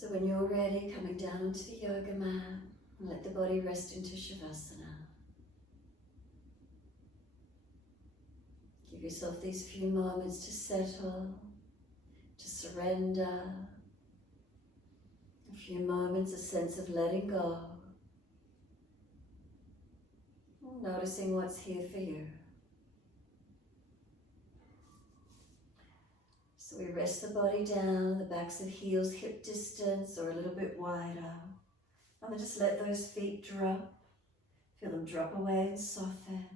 So when you're ready, coming down onto the yoga mat, and let the body rest into Shavasana. Give yourself these few moments to settle, to surrender. A few moments, a sense of letting go. Noticing what's here for you. So we rest the body down, the backs of heels hip distance or a little bit wider. And then just let those feet drop. Feel them drop away and soften.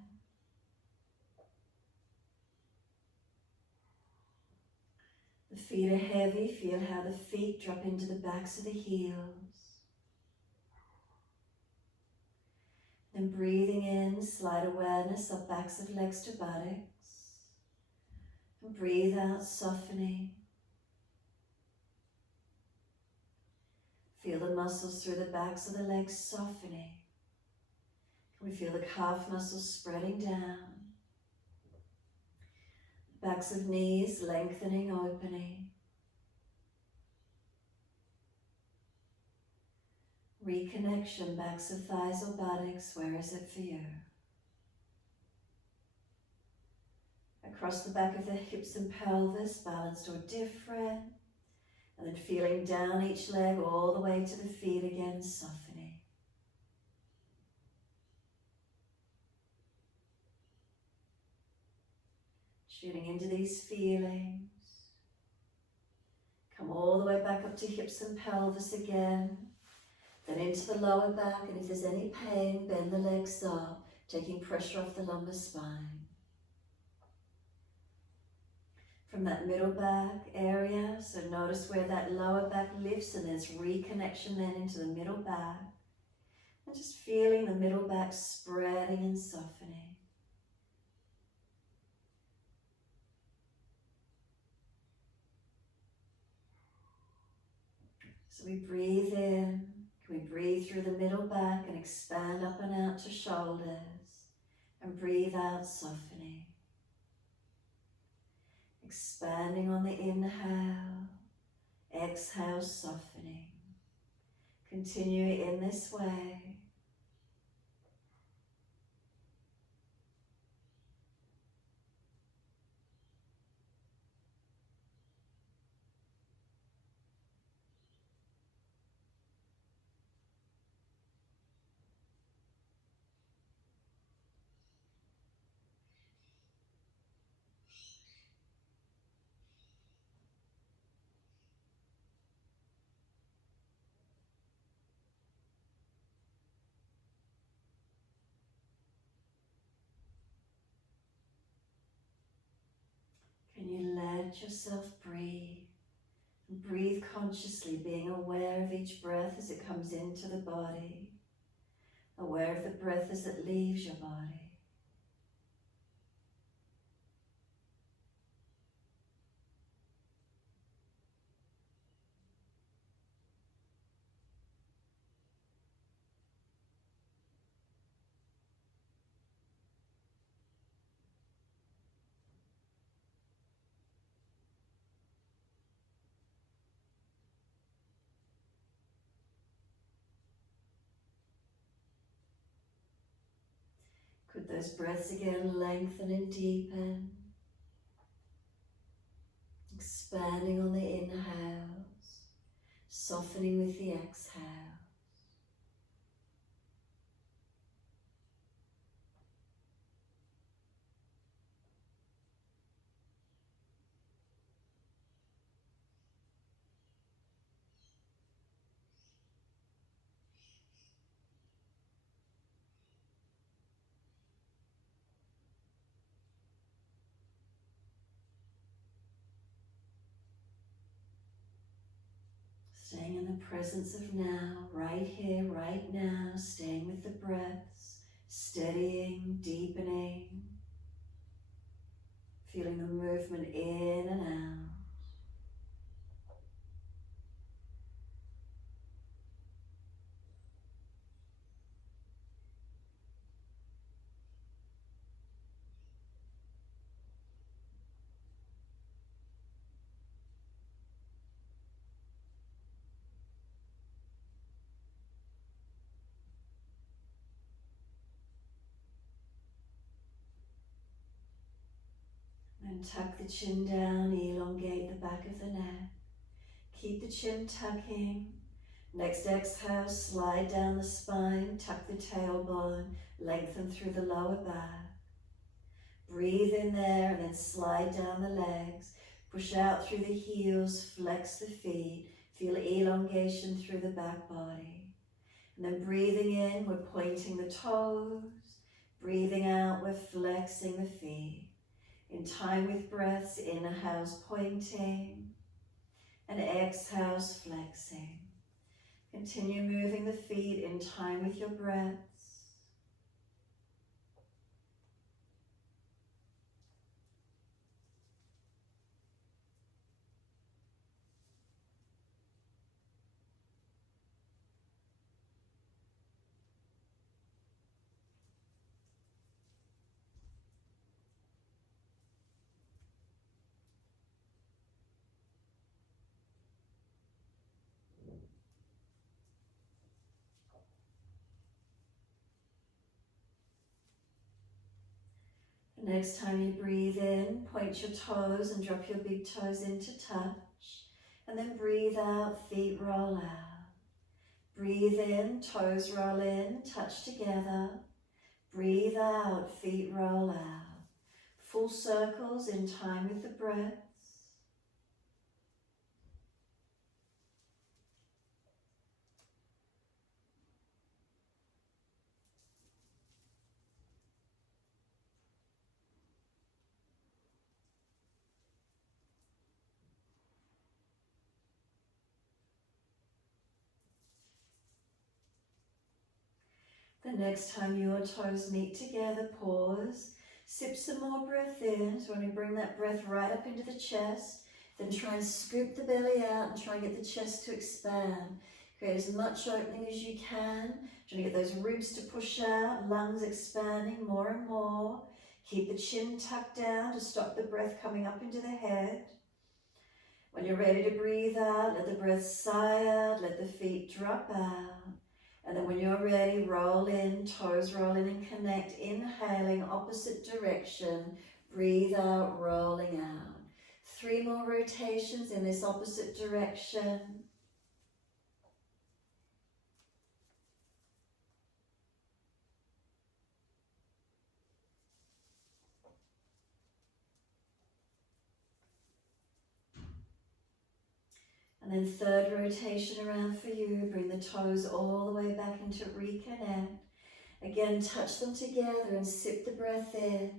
The feet are heavy. Feel how the feet drop into the backs of the heels. Then breathing in, slight awareness up backs of legs to buttocks. And breathe out, softening. Feel the muscles through the backs of the legs softening. Can we feel the calf muscles spreading down? Backs of knees lengthening, opening. Reconnection, backs of thighs or buttocks, where is it for you? Across the back of the hips and pelvis, balanced or different. And then feeling down each leg all the way to the feet again, softening. Tuning into these feelings. Come all the way back up to hips and pelvis again. Then into the lower back, and if there's any pain, bend the legs up, taking pressure off the lumbar spine. From that middle back area, so notice where that lower back lifts, and there's reconnection then into the middle back. And just feeling the middle back spreading and softening. So we breathe in. Can we breathe through the middle back and expand up and out to shoulders? And breathe out, softening. Expanding on the inhale. Exhale, softening. Continue in this way. Can you let yourself breathe? And breathe consciously, being aware of each breath as it comes into the body. Aware of the breath as it leaves your body. Could those breaths again lengthen and deepen, expanding on the inhales, softening with the exhale. Staying in the presence of now, right here, right now, staying with the breaths, steadying, deepening, feeling the movement in and out. tuck the chin down, elongate the back of the neck. Keep the chin tucking. Next exhale, slide down the spine, tuck the tailbone, lengthen through the lower back. Breathe in there and then slide down the legs. Push out through the heels, flex the feet. Feel elongation through the back body. And then breathing in, we're pointing the toes. Breathing out, we're flexing the feet. In time with breaths, inhales pointing and exhales flexing. Continue moving the feet in time with your breaths. Next time you breathe in, point your toes and drop your big toes into touch. And then breathe out, feet roll out. Breathe in, toes roll in, touch together. Breathe out, feet roll out. Full circles in time with the breaths. The next time your toes meet together, pause. Sip some more breath in. So when you bring that breath right up into the chest, then try and scoop the belly out and try and get the chest to expand. Create as much opening as you can. Trying to get those ribs to push out, lungs expanding more and more. Keep the chin tucked down to stop the breath coming up into the head. When you're ready to breathe out, let the breath sigh out, let the feet drop out. And then when you're ready, roll in, toes roll in and connect, inhaling opposite direction, breathe out, rolling out. 3 more rotations in this opposite direction. And then 3rd rotation around for you, bring the toes all the way back into reconnect. Again, touch them together and sip the breath in.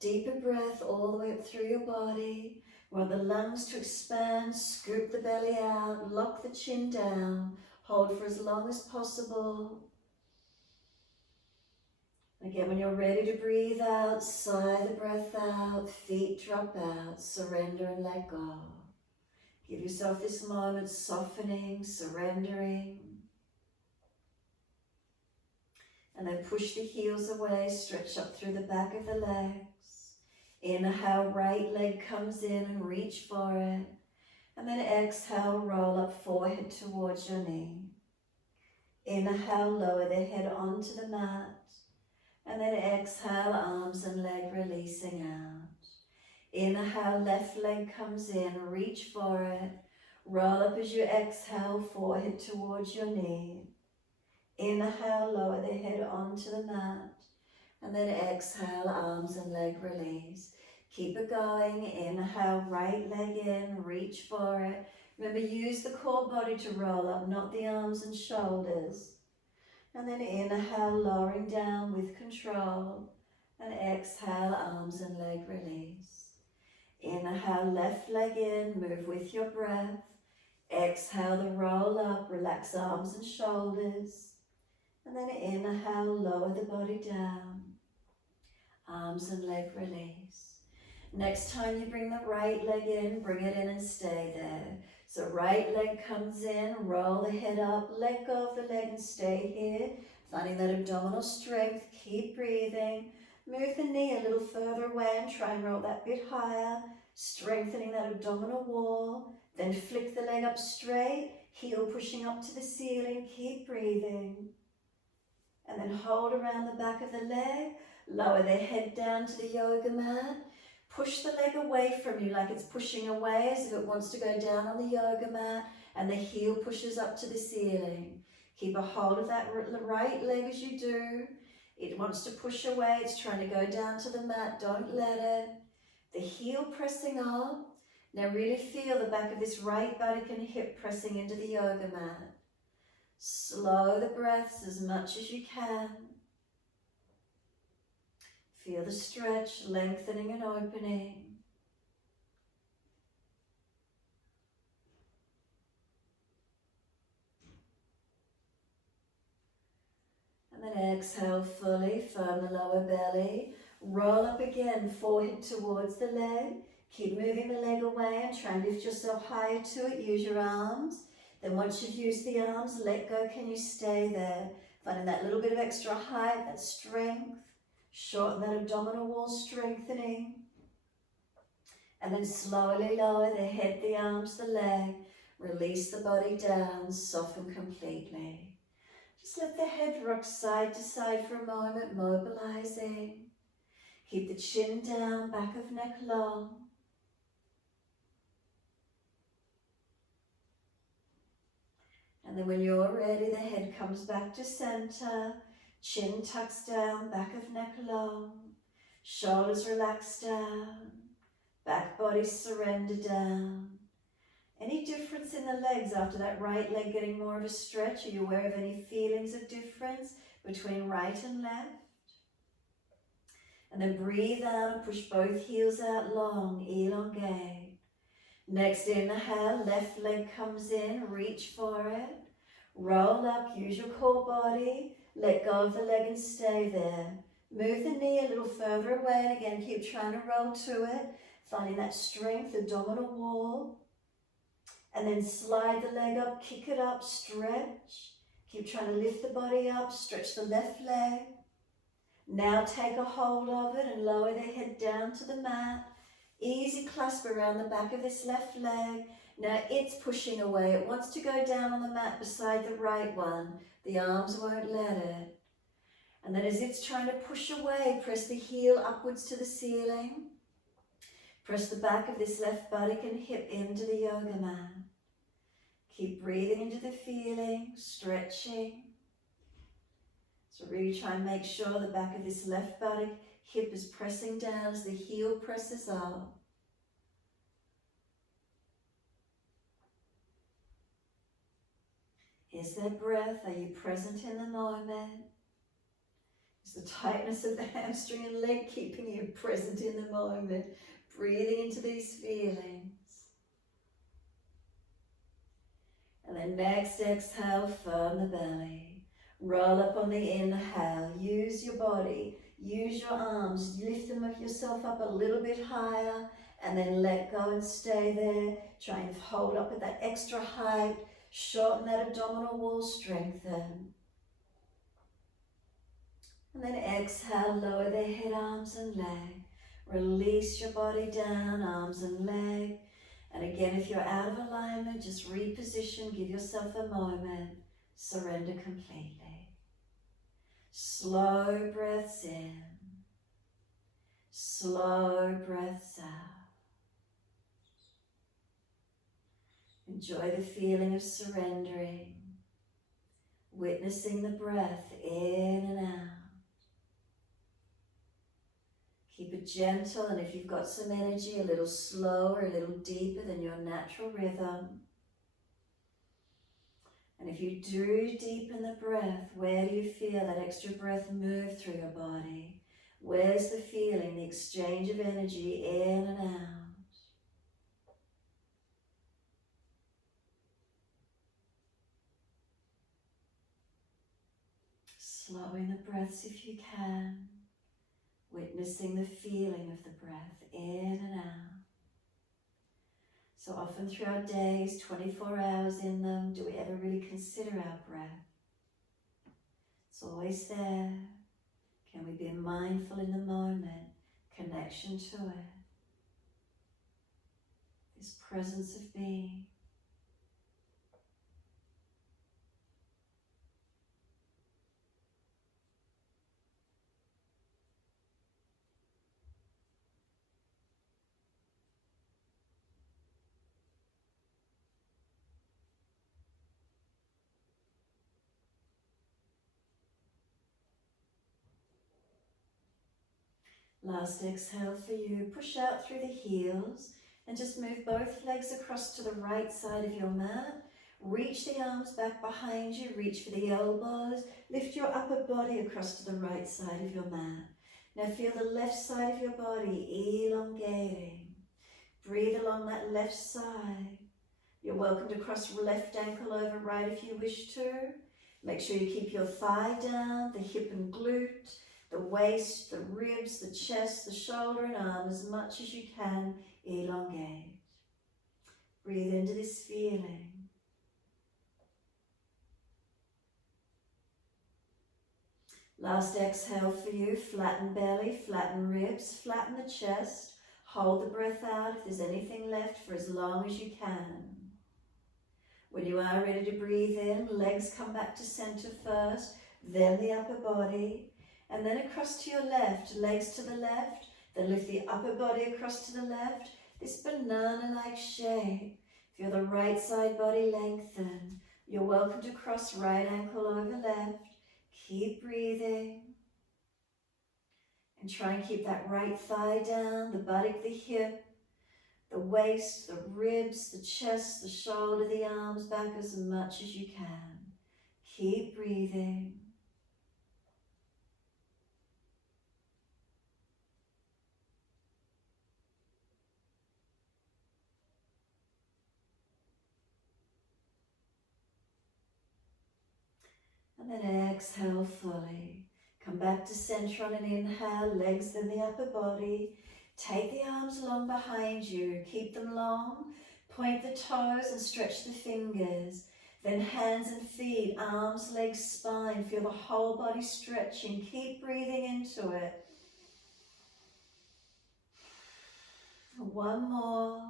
Deeper breath all the way up through your body. Want the lungs to expand, scoop the belly out, lock the chin down, hold for as long as possible. Again, when you're ready to breathe out, sigh the breath out, feet drop out, surrender and let go. Give yourself this moment, softening, surrendering. And then push the heels away, stretch up through the back of the legs. Inhale, right leg comes in and reach for it. And then exhale, roll up forehead towards your knee. Inhale, lower the head onto the mat. And then exhale, arms and leg releasing out. Inhale, left leg comes in, reach for it. Roll up as you exhale, forehead towards your knee. Inhale, lower the head onto the mat. And then exhale, arms and leg release. Keep it going. Inhale, right leg in, reach for it. Remember, use the core body to roll up, not the arms and shoulders. And then inhale, lowering down with control. And exhale, arms and leg release. Inhale, left leg in, move with your breath. Exhale the roll up, relax arms and shoulders. And then inhale, lower the body down. Arms and leg release. Next time you bring the right leg in, bring it in and stay there. So right leg comes in, roll the head up, let go of the leg and stay here. Finding that abdominal strength, keep breathing. Move the knee a little further away and try and roll that bit higher, strengthening that abdominal wall. Then flick the leg up straight, heel pushing up to the ceiling, keep breathing. And then hold around the back of the leg, lower the head down to the yoga mat. Push the leg away from you like it's pushing away as if it wants to go down on the yoga mat, and the heel pushes up to the ceiling. Keep a hold of that right leg as you do. It wants to push away, it's trying to go down to the mat, don't let it. The heel pressing up. Now really feel the back of this right buttock and hip pressing into the yoga mat. Slow the breaths as much as you can. Feel the stretch, lengthening and opening. And then exhale fully, firm the lower belly. Roll up again, forehead towards the leg. Keep moving the leg away and try and lift yourself higher to it. Use your arms. Then once you've used the arms, let go. Can you stay there? Finding that little bit of extra height, that strength. Shorten that abdominal wall, strengthening. And then slowly lower the head, the arms, the leg. Release the body down, soften completely. Just let the head rock side to side for a moment, mobilizing. Keep the chin down, back of neck long. And then when you're ready, the head comes back to center. Chin tucks down, back of neck long. Shoulders relax down. Back body surrender down. Any difference in the legs after that right leg getting more of a stretch? Are you aware of any feelings of difference between right and left? And then breathe out and push both heels out long, elongate. Next inhale, left leg comes in, reach for it. Roll up, use your core body. Let go of the leg and stay there. Move the knee a little further away and again keep trying to roll to it. Finding that strength, abdominal wall. And then slide the leg up, kick it up, stretch. Keep trying to lift the body up, stretch the left leg. Now take a hold of it and lower the head down to the mat. Easy clasp around the back of this left leg. Now it's pushing away. It wants to go down on the mat beside the right one. The arms won't let it. And then as it's trying to push away, press the heel upwards to the ceiling. Press the back of this left buttock and hip into the yoga mat. Keep breathing into the feeling, stretching. So really try and make sure the back of this left buttock, hip is pressing down as the heel presses up. Is there breath? Are you present in the moment? Is the tightness of the hamstring and leg keeping you present in the moment? Breathing into these feelings. And then next exhale, firm the belly. Roll up on the inhale. Use your body. Use your arms. Lift them yourself up a little bit higher. And then let go and stay there. Try and hold up at that extra height. Shorten that abdominal wall. Strengthen. And then exhale. Lower the head, arms and leg. Release your body down, arms and leg. And again, if you're out of alignment, just reposition, give yourself a moment, surrender completely. Slow breaths in, slow breaths out. Enjoy the feeling of surrendering, witnessing the breath in and out. Keep it gentle, and if you've got some energy, a little slower, a little deeper than your natural rhythm. And if you do deepen the breath, where do you feel that extra breath move through your body? Where's the feeling, the exchange of energy in and out? Slowing the breaths if you can. Witnessing the feeling of the breath in and out. So often through our days, 24 hours in them, do we ever really consider our breath? It's always there. Can we be mindful in the moment? Connection to it. This presence of being. Last exhale for you. Push out through the heels and just move both legs across to the right side of your mat. Reach the arms back behind you, reach for the elbows. Lift your upper body across to the right side of your mat. Now feel the left side of your body elongating. Breathe along that left side. You're welcome to cross left ankle over right if you wish to. Make sure you keep your thigh down, the hip and glute, the waist, the ribs, the chest, the shoulder and arm as much as you can elongate. Breathe into this feeling. Last exhale for you, flatten belly, flatten ribs, flatten the chest. Hold the breath out if there's anything left for as long as you can. When you are ready to breathe in, legs come back to center first, then the upper body, and then across to your left, legs to the left, then lift the upper body across to the left, this banana-like shape. Feel the right side body lengthen. You're welcome to cross right ankle over left. Keep breathing. And try and keep that right thigh down, the buttock, the hip, the waist, the ribs, the chest, the shoulder, the arms back as much as you can. Keep breathing. And then exhale fully. Come back to center on an inhale, legs then the upper body. Take the arms long behind you, keep them long. Point the toes and stretch the fingers. Then hands and feet, arms, legs, spine. Feel the whole body stretching. Keep breathing into it. One more.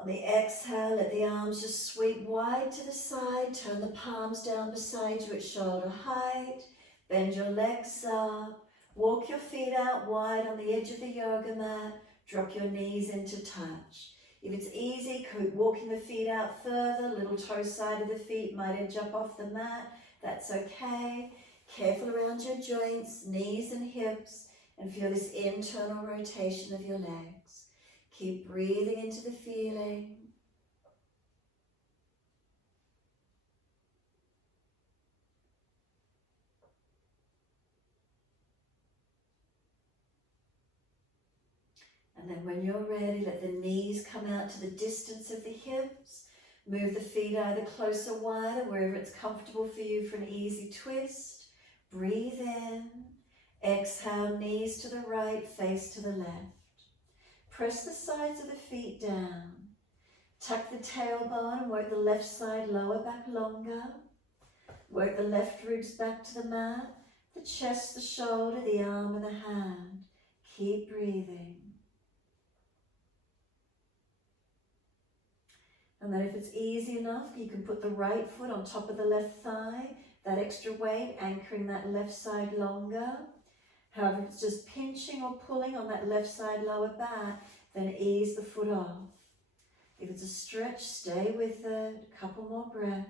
On the exhale, let the arms just sweep wide to the side. Turn the palms down beside you at shoulder height. Bend your legs up. Walk your feet out wide on the edge of the yoga mat. Drop your knees into touch. If it's easy, keep walking the feet out further. Little toe side of the feet might edge up off the mat. That's okay. Careful around your joints, knees and hips, and feel this internal rotation of your legs. Keep breathing into the feeling. And then when you're ready, let the knees come out to the distance of the hips. Move the feet either closer, wider, wherever it's comfortable for you for an easy twist. Breathe in. Exhale, knees to the right, face to the left. Press the sides of the feet down. Tuck the tailbone and work the left side lower back longer. Work the left ribs back to the mat. The chest, the shoulder, the arm and the hand. Keep breathing. And then if it's easy enough, you can put the right foot on top of the left thigh. That extra weight anchoring that left side longer. However, if it's just pinching or pulling on that left side lower back, then ease the foot off. If it's a stretch, stay with it. A couple more breaths.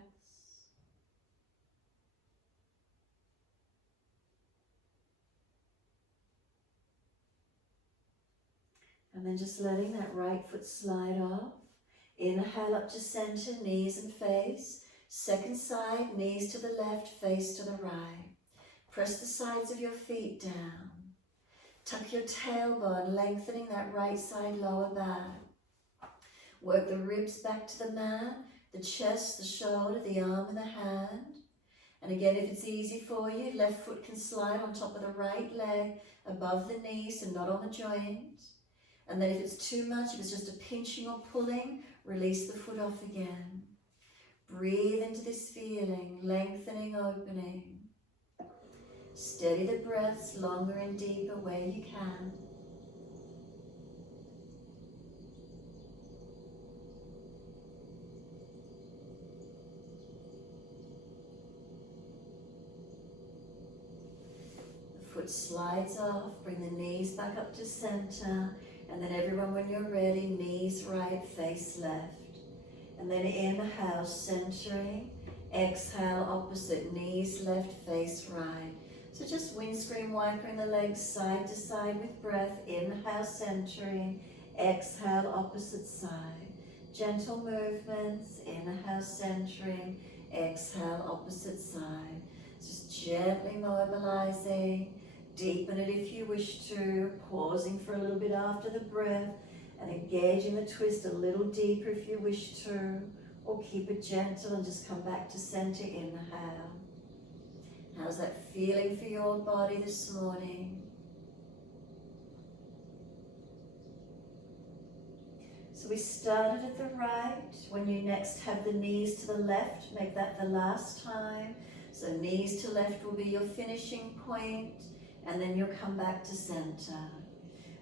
And then just letting that right foot slide off. Inhale up to center, knees and face. Second side, knees to the left, face to the right. Press the sides of your feet down. Tuck your tailbone, lengthening that right side lower back. Work the ribs back to the mat, the chest, the shoulder, the arm and the hand. And again, if it's easy for you, left foot can slide on top of the right leg, above the knee, so not on the joint. And then if it's too much, if it's just a pinching or pulling, release the foot off again. Breathe into this feeling, lengthening, opening. Steady the breaths longer and deeper where you can. The foot slides off, bring the knees back up to center, and then everyone when you're ready, knees right, face left. And then inhale, centering. Exhale, opposite, knees left, face right. So just windscreen wipering the legs side to side with breath. Inhale, centering. Exhale, opposite side. Gentle movements. Inhale, centering. Exhale, opposite side. Just gently mobilizing. Deepen it if you wish to. Pausing for a little bit after the breath. And engaging the twist a little deeper if you wish to. Or keep it gentle and just come back to center. Inhale. How's that feeling for your body this morning? So we started at the right. When you next have the knees to the left, make that the last time. So knees to left will be your finishing point, and then you'll come back to center.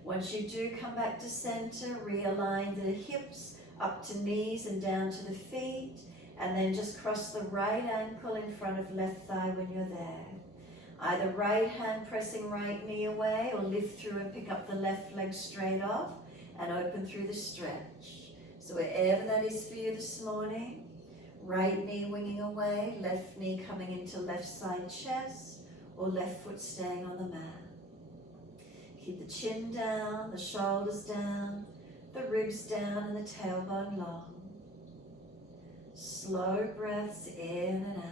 Once you do come back to center, realign the hips up to knees and down to the feet, and then just cross the right ankle in front of left thigh when you're there. Either right hand pressing right knee away, or lift through and pick up the left leg straight off and open through the stretch. So wherever that is for you this morning, right knee winging away, left knee coming into left side chest, or left foot staying on the mat. Keep the chin down, the shoulders down, the ribs down, and the tailbone long. Slow breaths in and out.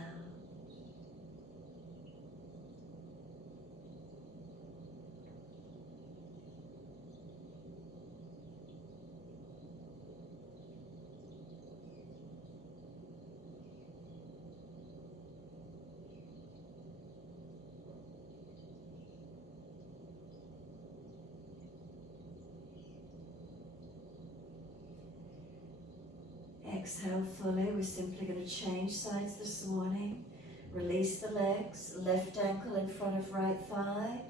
Exhale fully. We're simply going to change sides this morning. Release the legs, left ankle in front of right thigh.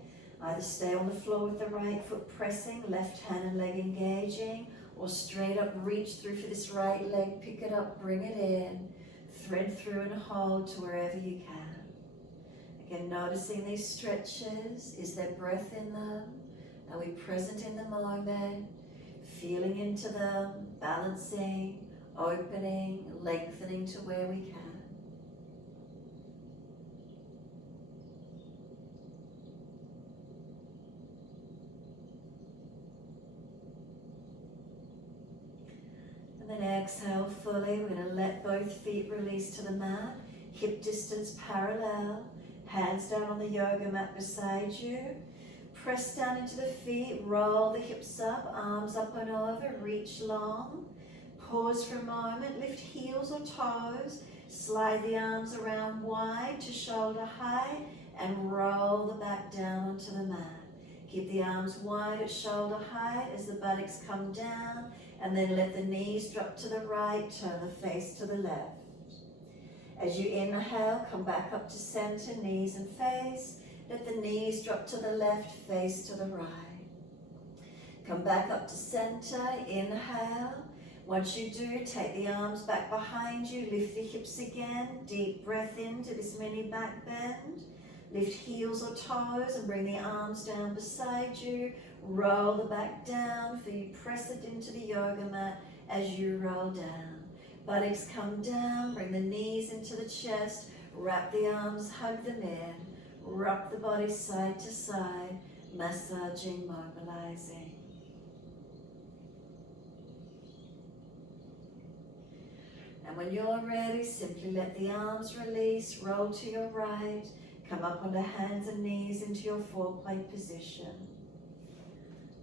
Either stay on the floor with the right foot pressing, left hand and leg engaging, or straight up reach through for this right leg, pick it up, bring it in, thread through and hold to wherever you can. Again, noticing these stretches. Is there breath in them? Are we present in the moment? Feeling into them, balancing, opening, lengthening to where we can. And then exhale fully. We're going to let both feet release to the mat. Hip distance parallel. Hands down on the yoga mat beside you. Press down into the feet. Roll the hips up. Arms up and over. Reach long. Pause for a moment. Lift heels or toes. Slide the arms around wide to shoulder height. And roll the back down onto the mat. Keep the arms wide at shoulder height as the buttocks come down. And then let the knees drop to the right, turn the face to the left. As you inhale, come back up to center, knees and face. Let the knees drop to the left, face to the right. Come back up to center, inhale. Once you do, take the arms back behind you, lift the hips again, deep breath into this mini back bend. Lift heels or toes and bring the arms down beside you. Roll the back down, for you press it into the yoga mat as you roll down. Buttocks come down, bring the knees into the chest, wrap the arms, hug them in, rock the body side to side, massaging, mobilizing. And when you're ready, simply let the arms release, roll to your right, come up onto hands and knees into your four-plate position.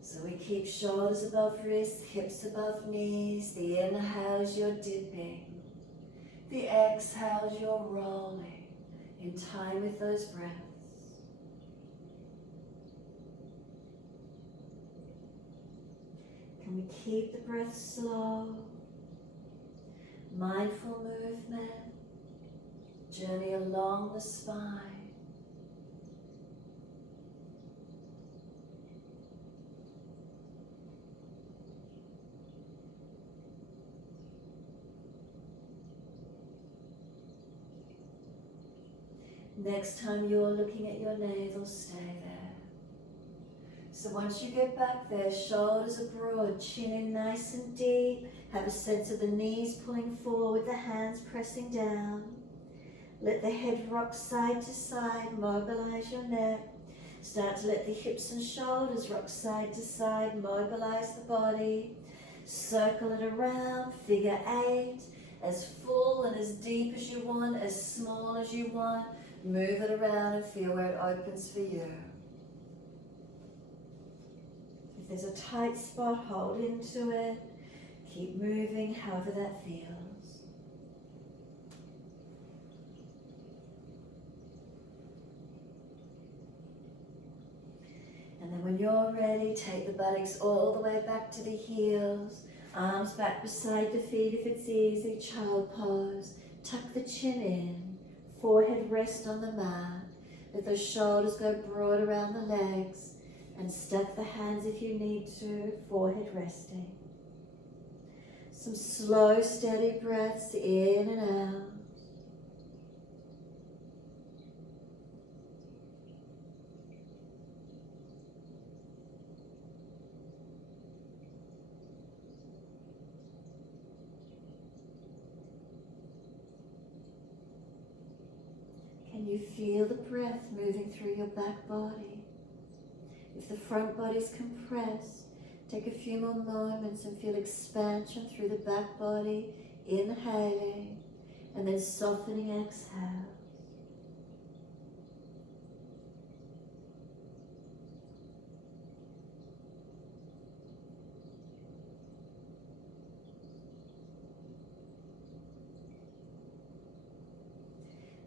So we keep shoulders above wrists, hips above knees. The inhales, you're dipping. The exhales, you're rolling in time with those breaths. Can we keep the breath slow? Mindful movement. Journey along the spine. Next time you're looking at your navel, stay there. So once you get back there, shoulders are broad, chin in nice and deep. Have a sense of the knees pulling forward, the hands pressing down. Let the head rock side to side, mobilize your neck. Start to let the hips and shoulders rock side to side, mobilize the body. Circle it around, figure 8, as full and as deep as you want, as small as you want. Move it around and feel where it opens for you. If there's a tight spot, hold into it. Keep moving however that feels. And then when you're ready, take the buttocks all the way back to the heels. Arms back beside the feet if it's easy, child pose. Tuck the chin in, forehead rest on the mat. Let those shoulders go broad around the legs and stack the hands if you need to, forehead resting. Some slow, steady breaths in and out. Can you feel the breath moving through your back body? If the front body's compressed, take a few more moments and feel expansion through the back body, inhaling, and then softening exhale.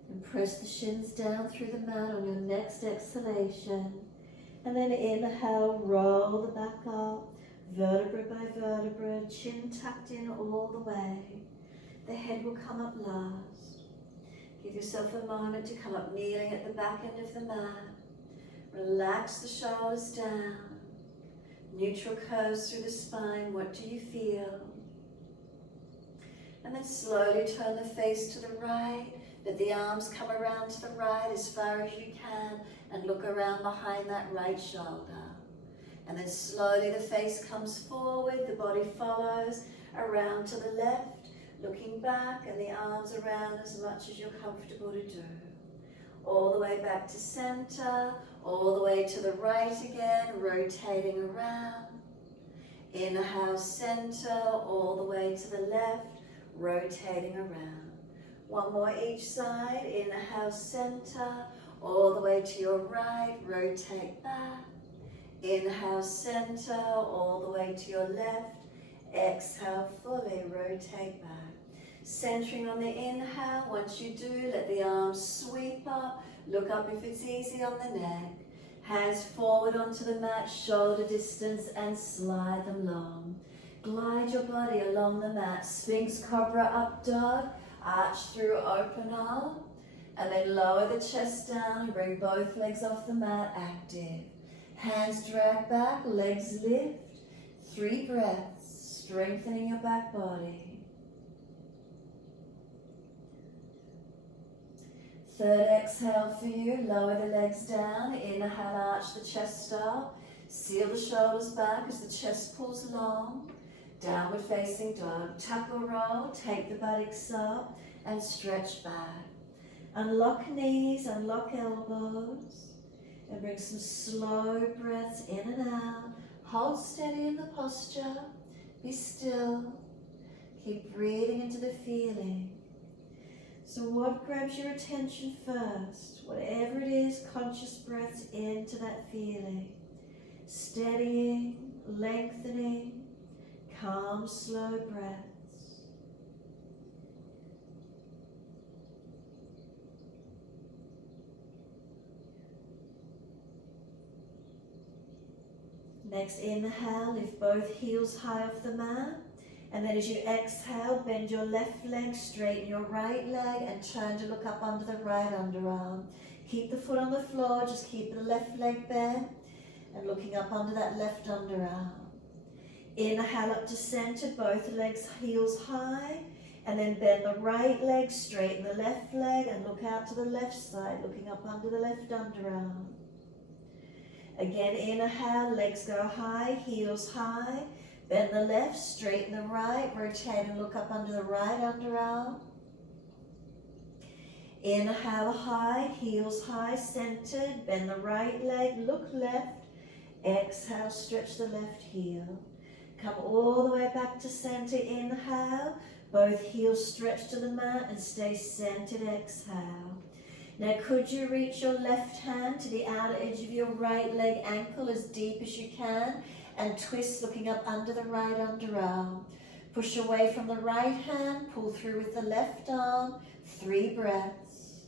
And press the shins down through the mat on your next exhalation. And then inhale, roll the back up, vertebra by vertebra, chin tucked in all the way. The head will come up last. Give yourself a moment to come up kneeling at the back end of the mat. Relax the shoulders down. Neutral curves through the spine. What do you feel? And then slowly turn the face to the right. Let the arms come around to the right as far as you can and look around behind that right shoulder. And then slowly the face comes forward, the body follows around to the left, looking back, and the arms around as much as you're comfortable to do. All the way back to center, all the way to the right again, rotating around. Inhale, center, all the way to the left, rotating around. One more each side. Inhale, center, all the way to your right, rotate back. Inhale, center, all the way to your left. Exhale, fully rotate back. Centering on the inhale. Once you do, let the arms sweep up. Look up if it's easy on the neck. Hands forward onto the mat, shoulder distance, and slide them long. Glide your body along the mat. Sphinx Cobra up dog. Arch through, open arm, and then lower the chest down and bring both legs off the mat, active. Hands drag back, legs lift. 3 breaths, strengthening your back body. Third exhale for you, lower the legs down. Inhale, arch the chest up. Seal the shoulders back as the chest pulls long. Downward facing dog. Tuck or roll, take the buttocks up and stretch back. Unlock knees, unlock elbows, and bring some slow breaths in and out. Hold steady in the posture. Be still. Keep breathing into the feeling. So what grabs your attention first? Whatever it is, conscious breaths into that feeling. Steadying, lengthening. Calm, slow breaths. Next inhale, lift both heels high off the mat. And then as you exhale, bend your left leg, straighten your right leg, and turn to look up under the right underarm. Keep the foot on the floor, just keep the left leg bent, and looking up under that left underarm. Inhale up to center, both legs heels high, and then bend the right leg, straighten the left leg, and look out to the left side, looking up under the left underarm. Again, inhale, legs go high, heels high, bend the left, straighten the right, rotate and look up under the right underarm. Inhale high, heels high, centered. Bend the right leg, look left. Exhale, stretch the left heel. Come all the way back to center. Inhale, both heels stretch to the mat and stay centered. Exhale. Now could you reach your left hand to the outer edge of your right leg ankle as deep as you can and twist looking up under the right underarm. Push away from the right hand, pull through with the left arm. 3 breaths.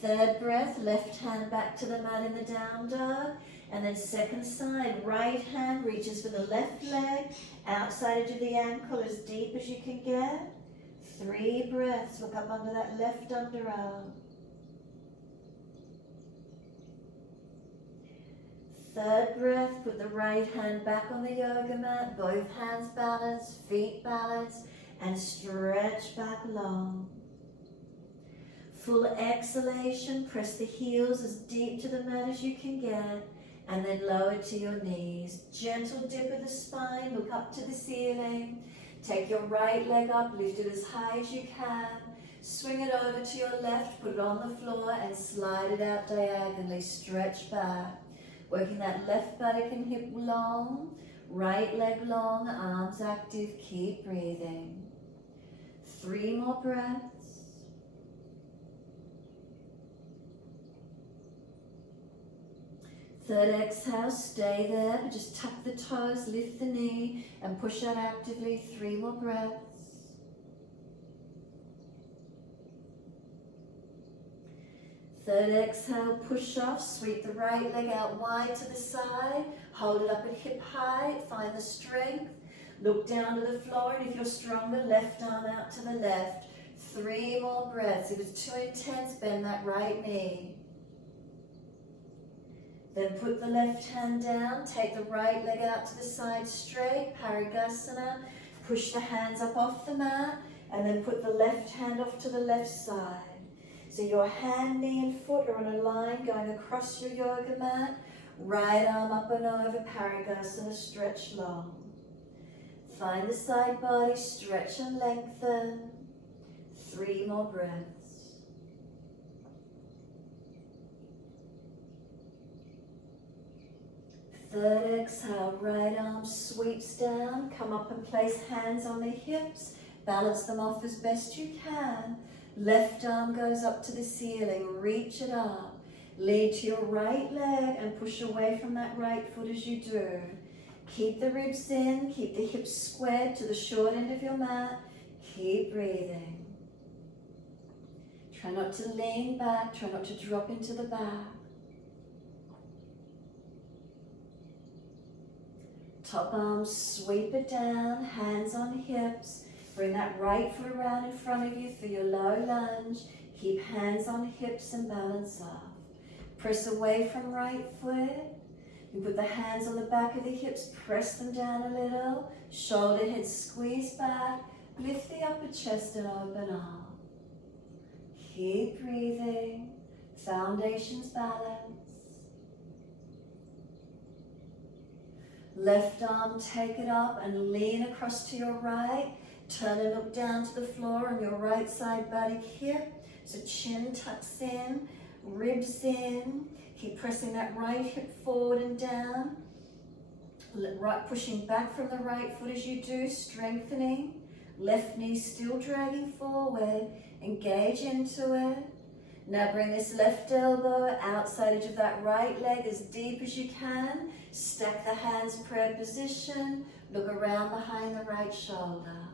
Third breath, left hand back to the mat in the down dog. And then second side, right hand reaches for the left leg, outside edge of the ankle as deep as you can get. 3 breaths, look up under that left underarm. Third breath, put the right hand back on the yoga mat, both hands balanced, feet balanced, and stretch back long. Full exhalation, press the heels as deep to the mat as you can get, and then lower to your knees. Gentle dip of the spine, look up to the ceiling. Take your right leg up, lift it as high as you can. Swing it over to your left, put it on the floor, and slide it out diagonally, stretch back. Working that left buttock and hip long, right leg long, arms active, keep breathing. 3 more breaths. Third exhale, stay there, but just tuck the toes, lift the knee, and push out actively. 3 more breaths. Third exhale, push off, sweep the right leg out wide to the side, hold it up at hip height, find the strength, look down to the floor, and if you're stronger, left arm out to the left. 3 more breaths. If it's too intense, bend that right knee. Then put the left hand down, take the right leg out to the side straight, Parigasana, push the hands up off the mat, and then put the left hand off to the left side. So your hand, knee and foot are on a line going across your yoga mat. Right arm up and over, Parigasana, stretch long. Find the side body, stretch and lengthen. 3 more breaths. Third exhale, right arm sweeps down. Come up and place hands on the hips. Balance them off as best you can. Left arm goes up to the ceiling, reach it up. Lean to your right leg and push away from that right foot as you do. Keep the ribs in, keep the hips squared to the short end of your mat. Keep breathing. Try not to lean back, try not to drop into the back. Top arm, sweep it down, hands on hips. Bring that right foot around in front of you for your low lunge. Keep hands on hips and balance off. Press away from right foot. You put the hands on the back of the hips, press them down a little. Shoulder head squeeze back. Lift the upper chest and open up. Keep breathing. Foundations balance. Left arm, take it up and lean across to your right. Turn and look down to the floor on your right side buttock hip. So chin tucks in, ribs in. Keep pressing that right hip forward and down. Right, pushing back from the right foot as you do, strengthening. Left knee still dragging forward. Engage into it. Now bring this left elbow outside edge of that right leg as deep as you can. Stack the hands, prayer position. Look around behind the right shoulder.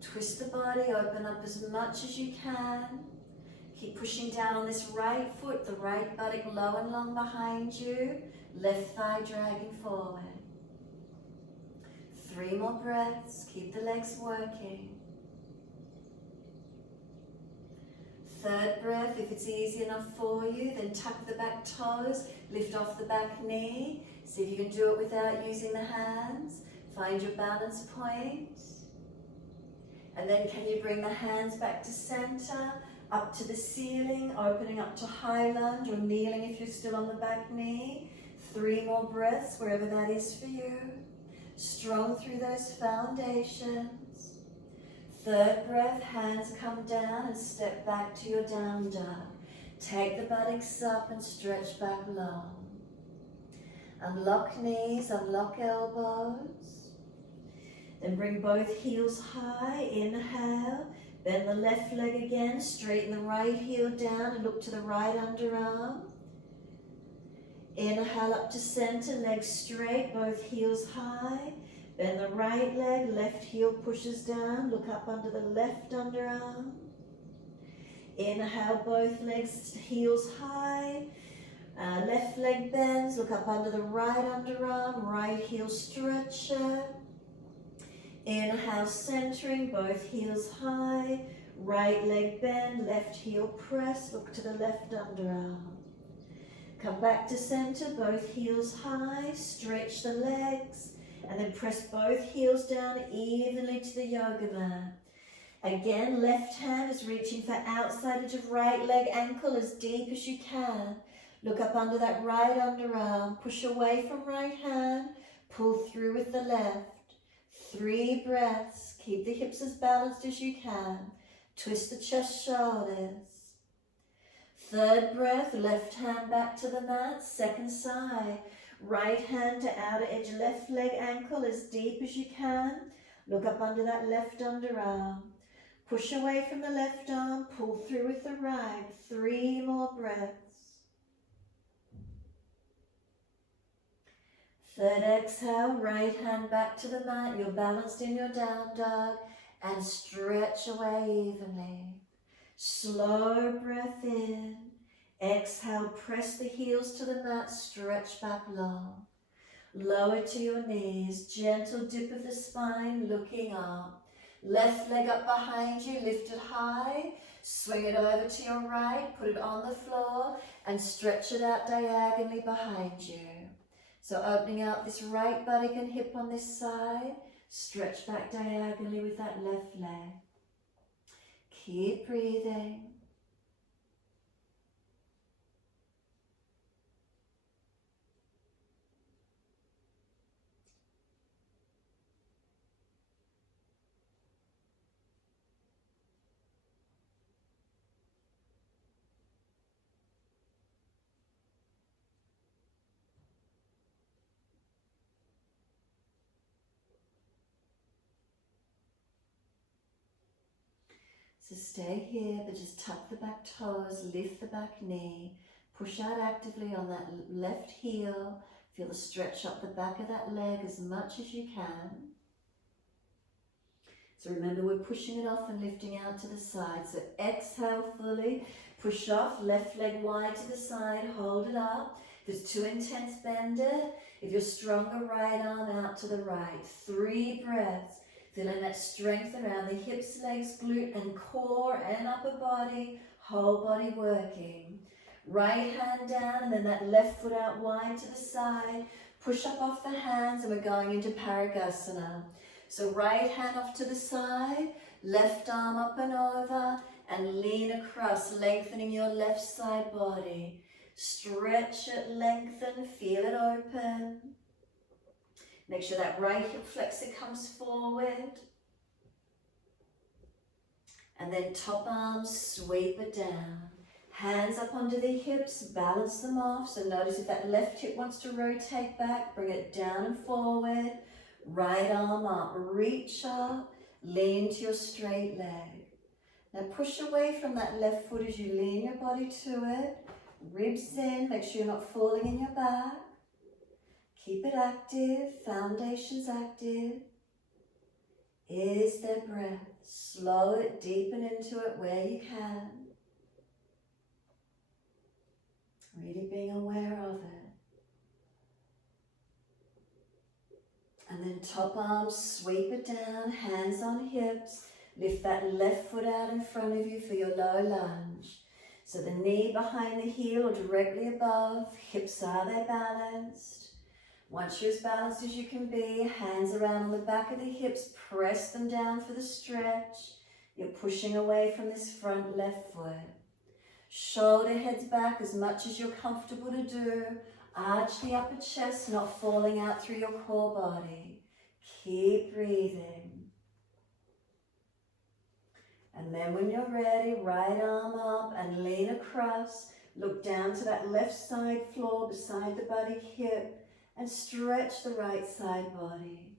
Twist the body, open up as much as you can. Keep pushing down on this right foot, the right buttock low and long behind you. Left thigh dragging forward. 3 more breaths, keep the legs working. Third breath, if it's easy enough for you, then tuck the back toes, lift off the back knee. See if you can do it without using the hands. Find your balance point. And then can you bring the hands back to center, up to the ceiling, opening up to high lunge or kneeling if you're still on the back knee. 3 more breaths, wherever that is for you. Strong through those foundations. Third breath, hands come down and step back to your down dog. Take the buttocks up and stretch back long. Unlock knees, unlock elbows. Then bring both heels high, inhale. Bend the left leg again, straighten the right heel down and look to the right underarm. Inhale up to center, legs straight, both heels high. Bend the right leg, left heel pushes down, look up under the left underarm. Inhale, both legs, heels high. Left leg bends, look up under the right underarm, right heel stretcher. Inhale, centering, both heels high. Right leg bend, left heel press, look to the left underarm. Come back to center, both heels high, stretch the legs, and then press both heels down evenly to the yoga mat. Again, left hand is reaching for outside edge of right leg ankle as deep as you can. Look up under that right underarm, push away from right hand, pull through with the left. 3 breaths, keep the hips as balanced as you can. Twist the chest, shoulders. Third breath, left hand back to the mat, second side. Right hand to outer edge, left leg ankle as deep as you can. Look up under that left underarm. Push away from the left arm, pull through with the right. 3 more breaths. Third exhale, right hand back to the mat. You're balanced in your down dog and stretch away evenly. Slow breath in. Exhale, press the heels to the mat, stretch back long. Lower to your knees, gentle dip of the spine, looking up. Left leg up behind you, lift it high. Swing it over to your right, put it on the floor and stretch it out diagonally behind you. So opening out this right buttock and hip on this side, stretch back diagonally with that left leg. Keep breathing. So stay here, but just tuck the back toes, lift the back knee, push out actively on that left heel. Feel the stretch up the back of that leg as much as you can. So remember, we're pushing it off and lifting out to the side. So exhale fully, push off, left leg wide to the side, hold it up. If it's too intense, bend it. If you're stronger, right arm out to the right. 3 breaths. Feeling that strength around the hips, legs, glute and core and upper body, whole body working. Right hand down and then that left foot out wide to the side. Push up off the hands and we're going into Parigasana. So right hand off to the side, left arm up and over and lean across, lengthening your left side body. Stretch it, lengthen, feel it open. Make sure that right hip flexor comes forward. And then top arm, sweep it down. Hands up onto the hips, balance them off. So notice if that left hip wants to rotate back, bring it down and forward. Right arm up, reach up, lean to your straight leg. Now push away from that left foot as you lean your body to it. Ribs in, make sure you're not falling in your back. Keep it active, foundations active. Is there breath? Slow it, deepen into it where you can. Really being aware of it. And then top arm, sweep it down, hands on hips. Lift that left foot out in front of you for your low lunge. So the knee behind the heel or directly above, hips are they balanced? Once you're as balanced as you can be, hands around on the back of the hips, press them down for the stretch. You're pushing away from this front left foot. Shoulder heads back as much as you're comfortable to do. Arch the upper chest, not falling out through your core body. Keep breathing. And then when you're ready, right arm up and lean across. Look down to that left side floor beside the buttock hip and stretch the right side body.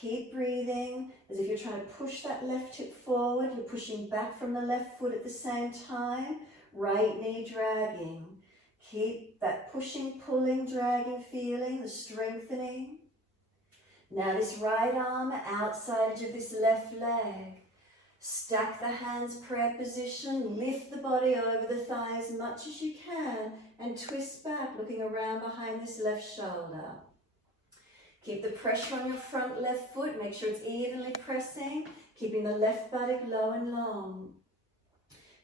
Keep breathing as if you're trying to push that left hip forward. You're pushing back from the left foot at the same time. Right knee dragging. Keep that pushing, pulling, dragging feeling, the strengthening. Now this right arm outside edge of this left leg. Stack the hands, prayer position. Lift the body over the thigh as much as you can and twist back, looking around behind this left shoulder. Keep the pressure on your front left foot. Make sure it's evenly pressing, keeping the left buttock low and long.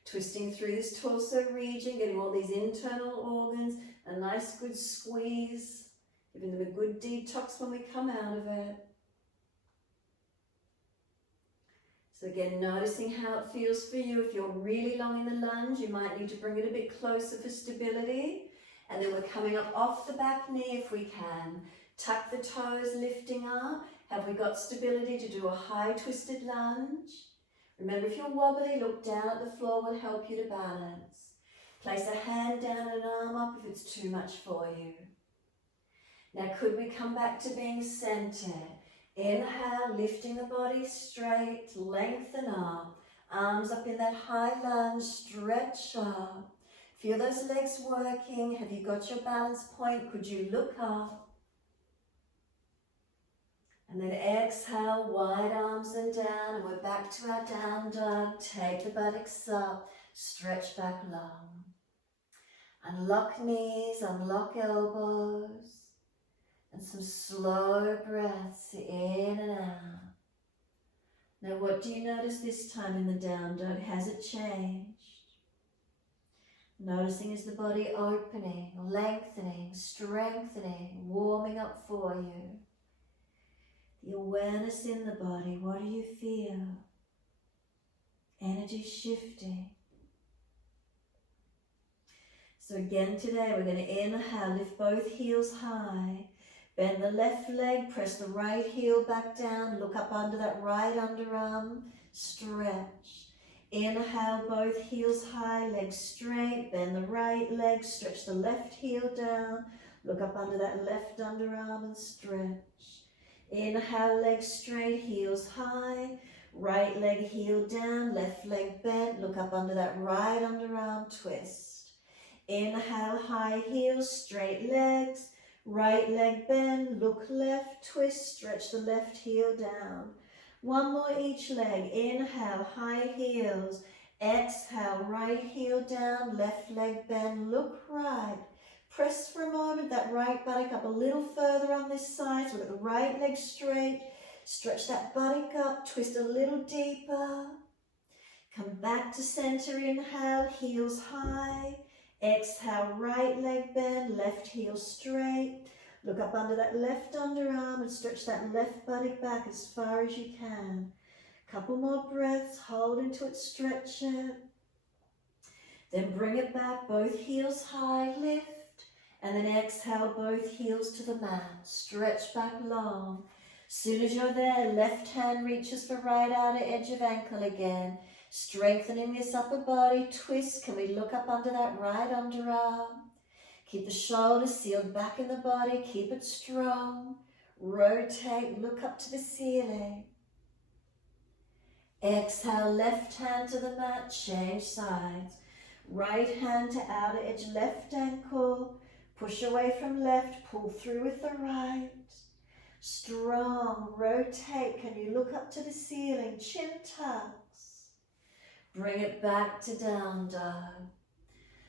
Twisting through this torso region, getting all these internal organs a nice good squeeze, giving them a good detox when we come out of it. So again, noticing how it feels for you. If you're really long in the lunge, you might need to bring it a bit closer for stability. And then we're coming up off the back knee if we can. Tuck the toes, lifting up. Have we got stability to do a high twisted lunge? Remember, if you're wobbly, look down at the floor, will help you to balance. Place a hand down and arm up if it's too much for you. Now, could we come back to being centered? Inhale, lifting the body straight, lengthen up. Arms up in that high lunge, stretch up. Feel those legs working. Have you got your balance point? Could you look up? And then exhale, wide arms and down, and we're back to our down dog. Take the buttocks up, stretch back long. Unlock knees, unlock elbows, and some slow breaths in and out. Now what do you notice this time in the down dog? Has it changed? Noticing is the body opening, lengthening, strengthening, warming up for you. The awareness in the body, what do you feel? Energy shifting. So again today we're going to inhale, lift both heels high. Bend the left leg, press the right heel back down, look up under that right underarm, stretch. Inhale, both heels high, legs straight, bend the right leg, stretch the left heel down, look up under that left underarm and stretch. Inhale, legs straight, heels high, right leg heel down, left leg bent, look up under that right underarm, twist. Inhale, high heels, straight legs, right leg bend, look left, twist, stretch the left heel down. One more each leg. Inhale, high heels. Exhale, right heel down, left leg bend, look right. Press for a moment that right buttock up a little further on this side, so we've got the right leg straight. Stretch that buttock up, twist a little deeper. Come back to center, inhale, heels high. Exhale, right leg bend, left heel straight. Look up under that left underarm and stretch that left buttock back as far as you can. Couple more breaths, hold into it, stretch it. Then bring it back, both heels high, lift. And then exhale, both heels to the mat. Stretch back long. Soon as you're there, left hand reaches for right outer edge of ankle again. Strengthening this upper body, twist. Can we look up under that right underarm? Keep the shoulders sealed back in the body. Keep it strong. Rotate, look up to the ceiling. Exhale, left hand to the mat, change sides. Right hand to outer edge, left ankle. Push away from left, pull through with the right. Strong, rotate. Can you look up to the ceiling? Chin tucks. Bring it back to down dog.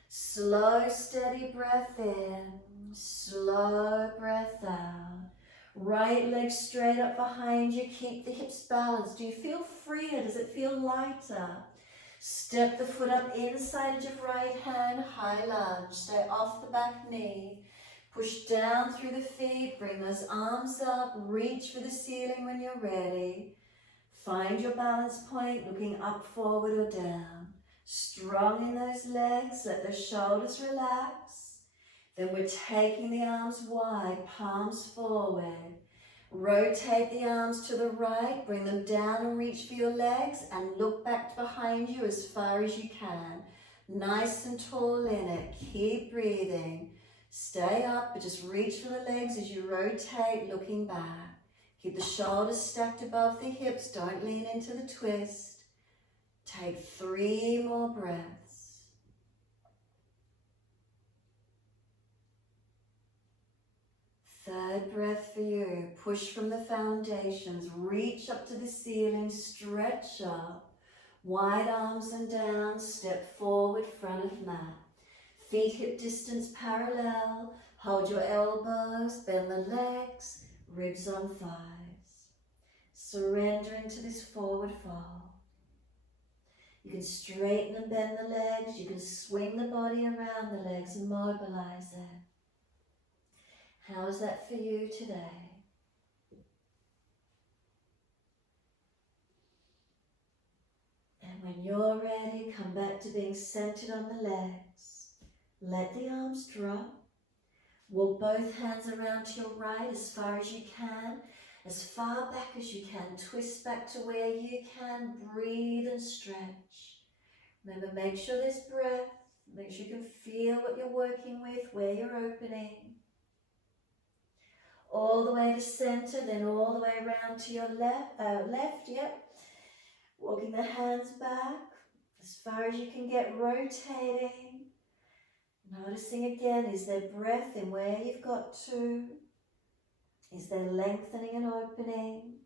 Slow, steady breath in. Slow breath out. Right leg straight up behind you. Keep the hips balanced. Do you feel freer? Does it feel lighter? Step the foot up inside edge of right hand, high lunge. Stay off the back knee. Push down through the feet. Bring those arms up. Reach for the ceiling when you're ready. Find your balance point, looking up, forward or down. Strong in those legs. Let the shoulders relax. Then we're taking the arms wide, palms forward. Rotate the arms to the right, bring them down and reach for your legs, and look back behind you as far as you can. Nice and tall in it. Keep breathing. Stay up, but just reach for the legs as you rotate, looking back. Keep the shoulders stacked above the hips. Don't lean into the twist. Take 3 more breaths. Third breath for you. Push from the foundations. Reach up to the ceiling. Stretch up. Wide arms and down. Step forward, front of mat. Feet hip distance parallel. Hold your elbows. Bend the legs. Ribs on thighs. Surrender into this forward fold. You can straighten and bend the legs. You can swing the body around the legs and mobilize it. How's that for you today? And when you're ready, come back to being centered on the legs. Let the arms drop. Walk both hands around to your right as far as you can. As far back as you can. Twist back to where you can. Breathe and stretch. Remember, make sure there's breath. Make sure you can feel what you're working with, where you're opening. All the way to center, then all the way around to your left, yep. Walking the hands back as far as you can get, rotating. Noticing again, is there breath in where you've got to? Is there lengthening and opening?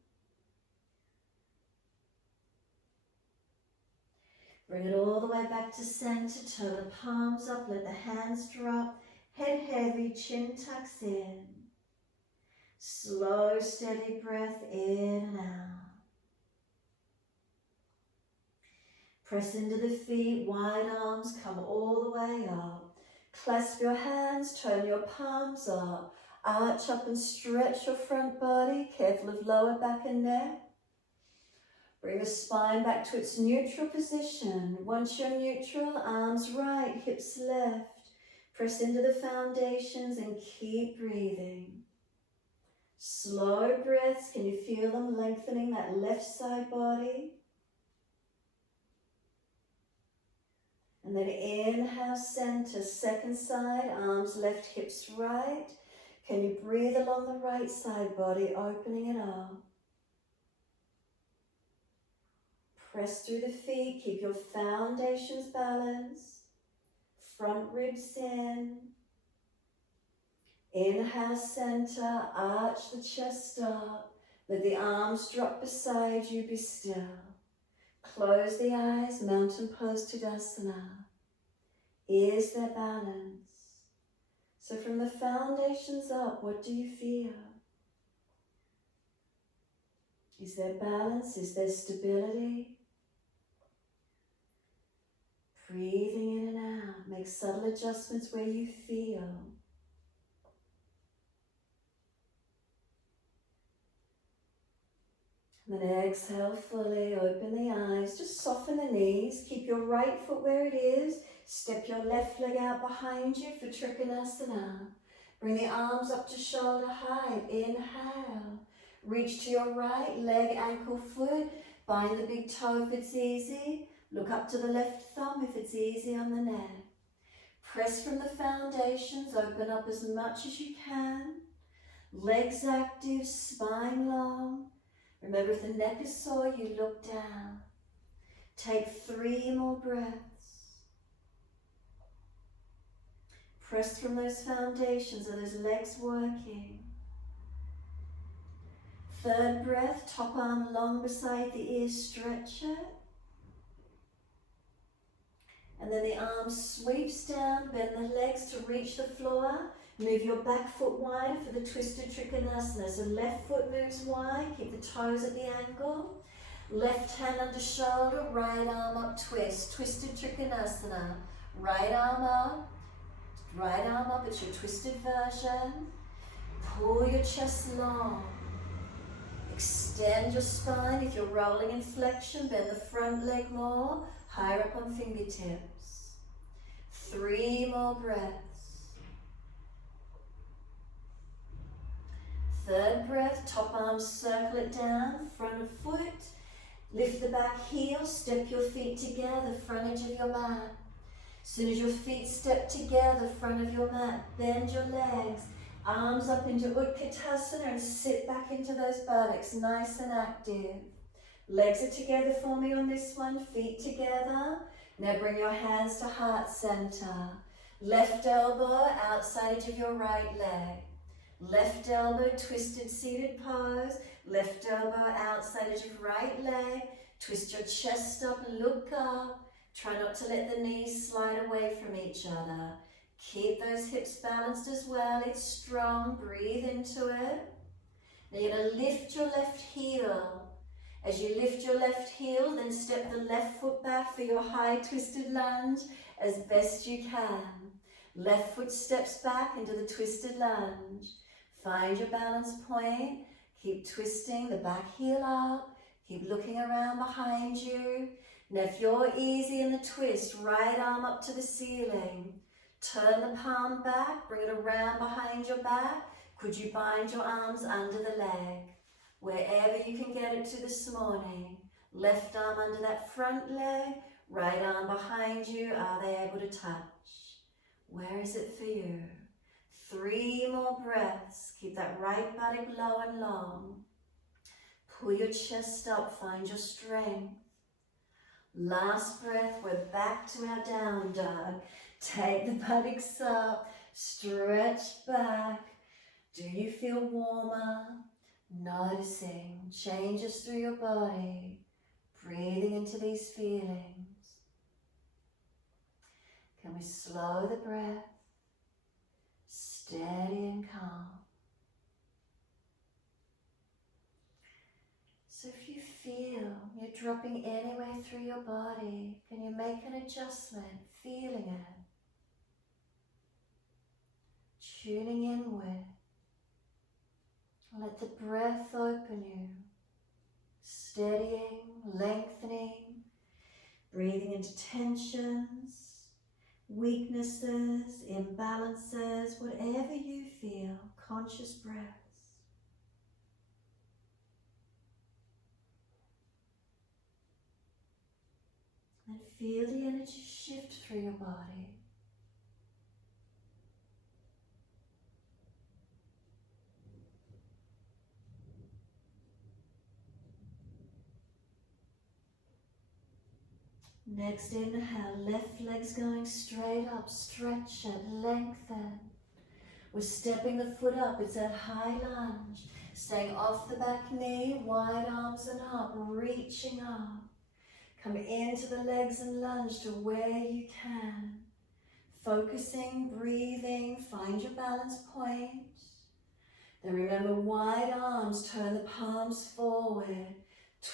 Bring it all the way back to center, turn the palms up, let the hands drop, head heavy, chin tucks in. Slow, steady breath in and out. Press into the feet, wide arms, come all the way up. Clasp your hands, turn your palms up. Arch up and stretch your front body, careful of lower back and neck. Bring the spine back to its neutral position. Once you're neutral, arms right, hips left. Press into the foundations and keep breathing. Slow breaths, can you feel them lengthening that left side body? And then inhale, center, second side, arms left, hips right. Can you breathe along the right side body, opening it up? Press through the feet, keep your foundations balanced. Front ribs in. Inhale, center, arch the chest up. Let the arms drop beside you, be still. Close the eyes, mountain pose Tadasana. Is there balance? So from the foundations up, what do you feel? Is there balance? Is there stability? Breathing in and out. Make subtle adjustments where you feel. And then exhale fully, open the eyes, just soften the knees, keep your right foot where it is, step your left leg out behind you for Trikonasana. Bring the arms up to shoulder height, inhale. Reach to your right, leg, ankle, foot, bind the big toe if it's easy, look up to the left thumb if it's easy on the neck. Press from the foundations, open up as much as you can, legs active, spine long. Remember, if the neck is sore, you look down. Take 3 more breaths. Press from those foundations, are those legs working? Third breath, top arm long beside the ears, stretch it. And then the arm sweeps down, bend the legs to reach the floor. Move your back foot wide for the twisted Trikonasana. So left foot moves wide, keep the toes at the ankle. Left hand under shoulder, right arm up, twist. Twisted Trikonasana. Right arm up, it's your twisted version. Pull your chest long. Extend your spine. If you're rolling in flexion, bend the front leg more, higher up on fingertips. 3 more breaths. third breath, top arm circle it down, front of foot. Lift the back heel, step your feet together, front edge of your mat. As soon as your feet step together, front of your mat, bend your legs, arms up into Utkatasana and sit back into those buttocks, nice and active. Legs are together for me on this one, feet together. Now bring your hands to heart center. Left elbow outside edge of your right leg. Left elbow, twisted seated pose. Left elbow outside edge of right leg. Twist your chest up, look up. Try not to let the knees slide away from each other. Keep those hips balanced as well. It's strong. Breathe into it. Now you're going to lift your left heel. As you lift your left heel, then step the left foot back for your high twisted lunge as best you can. Left foot steps back into the twisted lunge. Find your balance point. Keep twisting the back heel up. Keep looking around behind you. Now if you're easy in the twist, right arm up to the ceiling. Turn the palm back, bring it around behind your back. Could you bind your arms under the leg? Wherever you can get it to this morning. Left arm under that front leg, right arm behind you. Are they able to touch? Where is it for you? 3 more breaths. Keep that right buttock low and long. Pull your chest up, find your strength. Last breath, we're back to our down dog. Take the buttocks up, stretch back. Do you feel warmer? Noticing changes through your body, breathing into these feelings. Can we slow the breath, steady and calm? So if you feel you're dropping anywhere through your body, can you make an adjustment, feeling it? Tuning inward. Let the breath open you, steadying, lengthening, breathing into tensions, weaknesses, imbalances, whatever you feel, conscious breaths. And feel the energy shift through your body. Next inhale, left leg's going straight up, stretch it, lengthen. We're stepping the foot up, it's that high lunge. Staying off the back knee, wide arms and up, reaching up. Come into the legs and lunge to where you can. Focusing, breathing, find your balance point. Then remember, wide arms, turn the palms forward.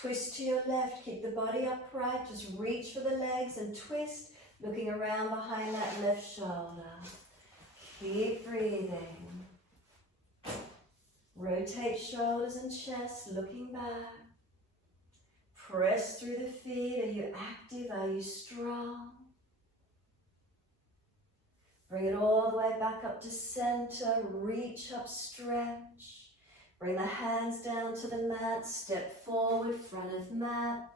Twist to your left, keep the body upright, just reach for the legs and twist, looking around behind that left shoulder. Keep breathing. Rotate shoulders and chest, looking back. Press through the feet. Are you active? Are you strong? Bring it all the way back up to center. Reach up, stretch. Bring the hands down to the mat. Step forward, front of mat.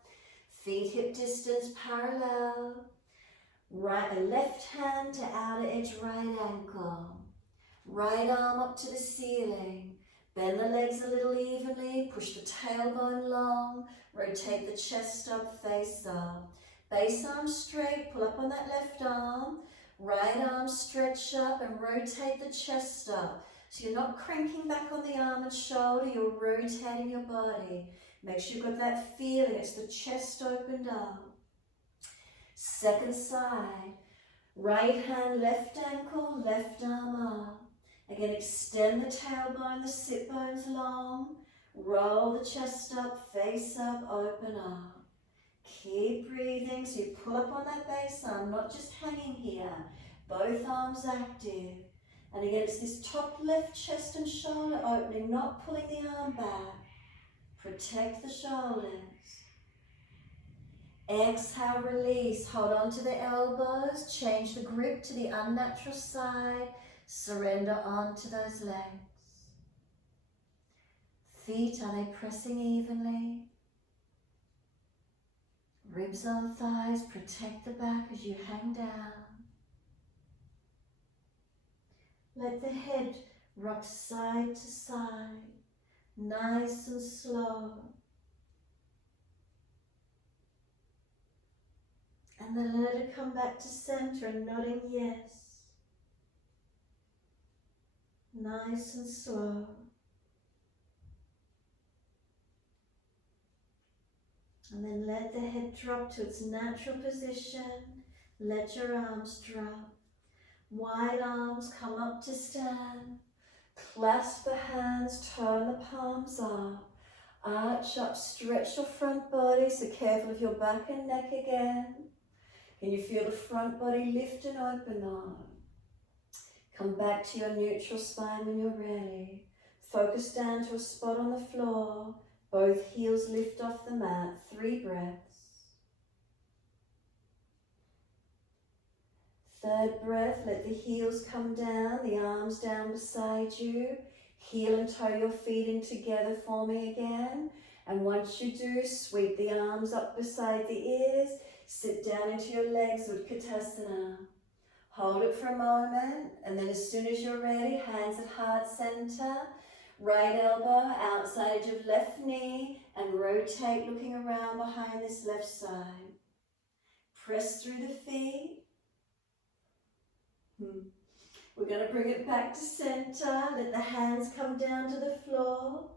Feet hip distance parallel. Left hand to outer edge right ankle. Right arm up to the ceiling. Bend the legs a little evenly. Push the tailbone long. Rotate the chest up, face up. Base arm straight. Pull up on that left arm. Right arm stretch up and rotate the chest up. So you're not cranking back on the arm and shoulder, you're rotating your body. Make sure you've got that feeling, it's the chest opened up. Second side, right hand, left ankle, left arm up. Again, extend the tailbone, the sit bones long. Roll the chest up, face up, open up. Keep breathing, so you pull up on that base arm, not just hanging here. Both arms active. And again, it's this top left chest and shoulder opening, not pulling the arm back. Protect the shoulders. Exhale, release. Hold on to the elbows. Change the grip to the unnatural side. Surrender onto those legs. feet, are they pressing evenly? Ribs on thighs, protect the back as you hang down. Let the head rock side to side, nice and slow. And then let it come back to center, nodding yes. Nice and slow. And then let the head drop to its natural position. Let your arms drop. Wide arms come up to stand. Clasp the hands, turn the palms up. Arch up, stretch your front body, so careful of your back and neck again. Can you feel the front body lift and open up? Come back to your neutral spine when you're ready. Focus down to a spot on the floor. Both heels lift off the mat. 3 breaths. Third breath, let the heels come down, the arms down beside you. Heel and toe your feet in together for me again. And once you do, sweep the arms up beside the ears. Sit down into your legs, Utkatasana. Hold it for a moment, and then as soon as you're ready, hands at heart center. Right elbow outside of left knee, and rotate looking around behind this left side. Press through the feet. We're going to bring it back to center. Let the hands come down to the floor.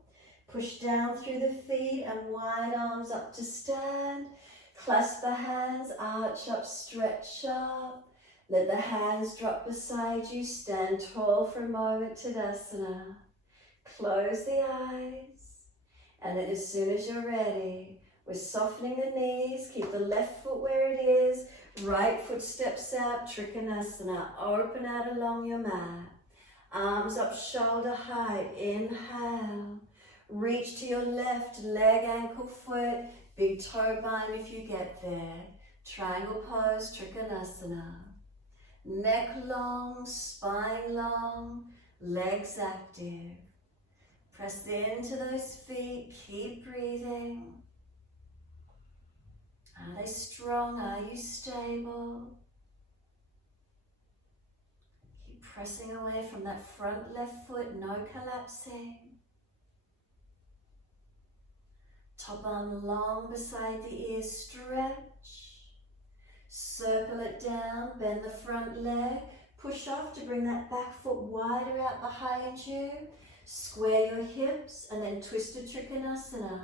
Push down through the feet and wide arms up to stand. Clasp the hands, arch up, stretch up. Let the hands drop beside you. Stand tall for a moment, Tadasana. Close the eyes. And then as soon as you're ready, we're softening the knees. Keep the left foot where it is. Right foot steps out, Trikonasana. Open out along your mat. Arms up shoulder height. Inhale. Reach to your left leg, ankle, foot. Big toe bind if you get there. Triangle pose, Trikonasana. Neck long, spine long, legs active. Press into those feet, keep breathing. Are they strong? Are you stable? Keep pressing away from that front left foot, no collapsing. Top arm long beside the ears, stretch. Circle it down, bend the front leg. Push off to bring that back foot wider out behind you. Square your hips and then twist to Trikonasana.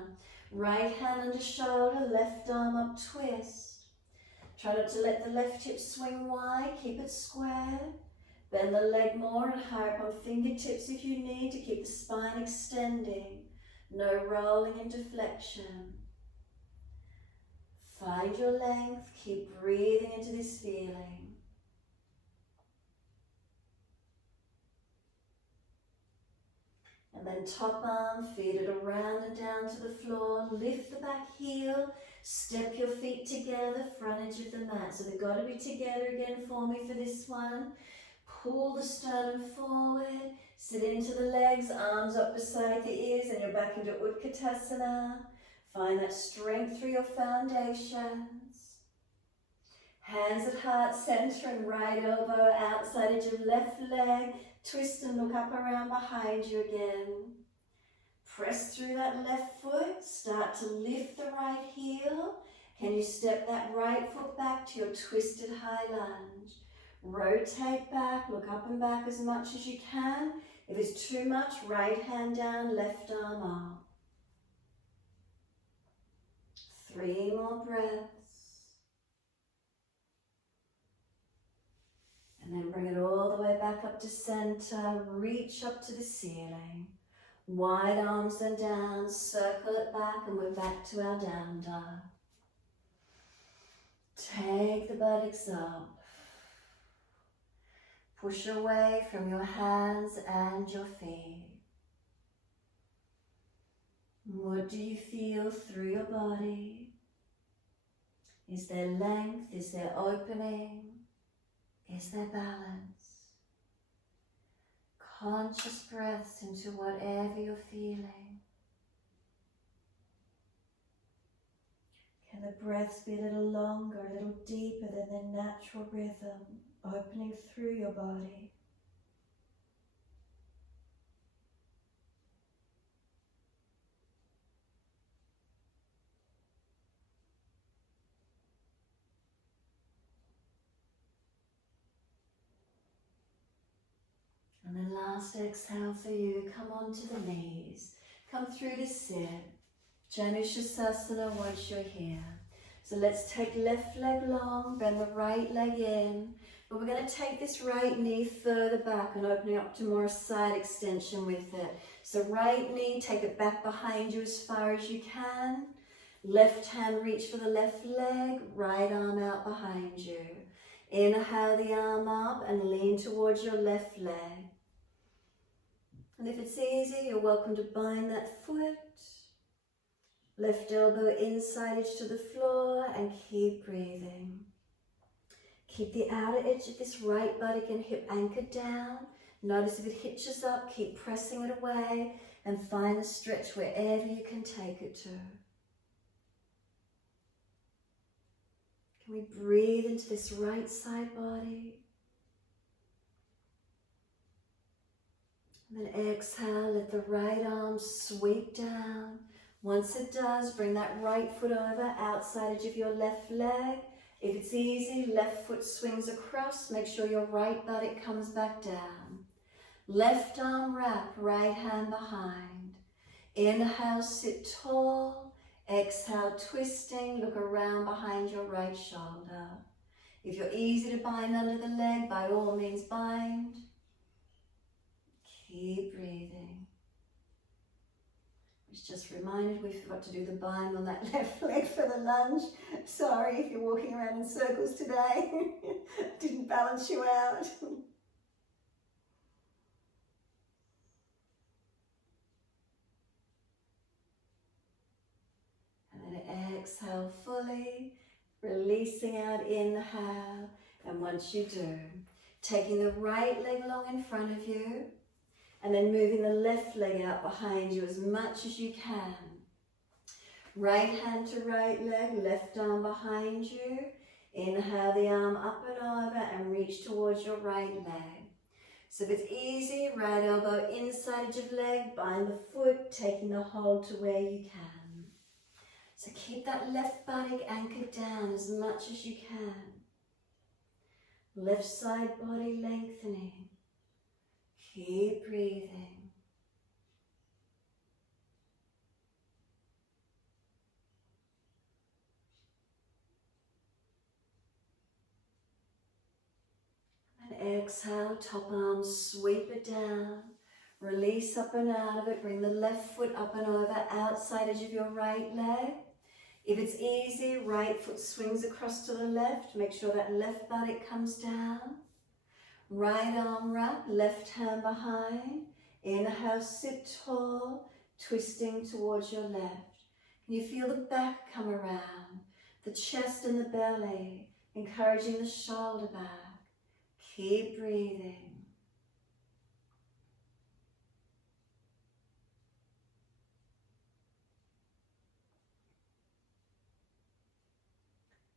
Right hand under shoulder, left arm up, twist. Try not to let the left hip swing wide, keep it square. Bend the leg more and higher up on fingertips if you need to keep the spine extending. No rolling into flexion. Find your length, keep breathing into this feeling. And then top arm, feed it around and down to the floor. Lift the back heel, step your feet together, front edge of the mat. So they've got to be together again for me for this one. Pull the sternum forward, sit into the legs, arms up beside the ears, and you're back into Utkatasana. Find that strength through your foundations. Hands at heart center and right elbow outside edge of left leg. Twist and look up around behind you again. Press through that left foot. Start to lift the right heel. Can you step that right foot back to your twisted high lunge? Rotate back, look up and back as much as you can. If it's too much, right hand down, left arm up. 3 more breaths. And then bring it all the way back up to center. Reach up to the ceiling. Wide arms and down. Circle it back and we're back to our down dog. Take the buttocks up. Push away from your hands and your feet. What do you feel through your body? Is there length? Is there opening? Is there balance? Conscious breaths into whatever you're feeling. the breaths be a little longer, a little deeper than their natural rhythm, opening through your body. And then last exhale for you, come onto the knees, come through to sit, Janushasana once you're here. So let's take left leg long, bend the right leg in, but we're going to take this right knee further back and opening up to more side extension with it. So right knee, take it back behind you as far as you can. Left hand, reach for the left leg, right arm out behind you. Inhale the arm up and lean towards your left leg. And if it's easy, you're welcome to bind that foot. Left elbow inside edge to the floor and keep breathing. Keep the outer edge of this right buttock and hip anchored down. Notice if it hitches up, keep pressing it away and find the stretch wherever you can take it to. Can we breathe into this right side body? And then exhale, let the right arm sweep down. Once it does, bring that right foot over, outside edge of your left leg. If it's easy, left foot swings across. Make sure your right buttock comes back down. Left arm wrap, right hand behind. Inhale, sit tall. Exhale, twisting. Look around behind your right shoulder. If you're easy to bind under the leg, by all means bind. Keep breathing. I was just reminded we forgot to do the bind on that left leg for the lunge. Sorry if you're walking around in circles today. Didn't balance you out. And then exhale fully, releasing out, inhale. And once you do, taking the right leg long in front of you, and then moving the left leg out behind you as much as you can. Right hand to right leg, left arm behind you. Inhale the arm up and over and reach towards your right leg. So if it's easy, right elbow inside edge of leg, bind the foot, taking the hold to where you can. So keep that left buttock anchored down as much as you can. Left side body lengthening. Keep breathing. And exhale, top arm, sweep it down. Release up and out of it. Bring the left foot up and over, outside edge of your right leg. If it's easy, right foot swings across to the left. Make sure that left buttock comes down. Right arm wrap, left hand behind. Inhale, sit tall, twisting towards your left. Can you feel the back come around, the chest and the belly, encouraging the shoulder back. Keep breathing.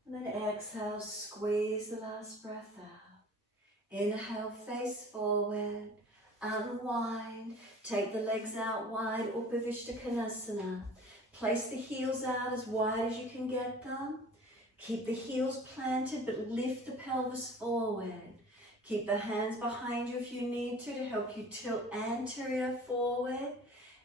And then exhale, squeeze the last breath out. Inhale, face forward, unwind. Take the legs out wide, Upavishta Konasana. Place the heels out as wide as you can get them. Keep the heels planted, but lift the pelvis forward. Keep the hands behind you if you need to help you tilt anterior forward.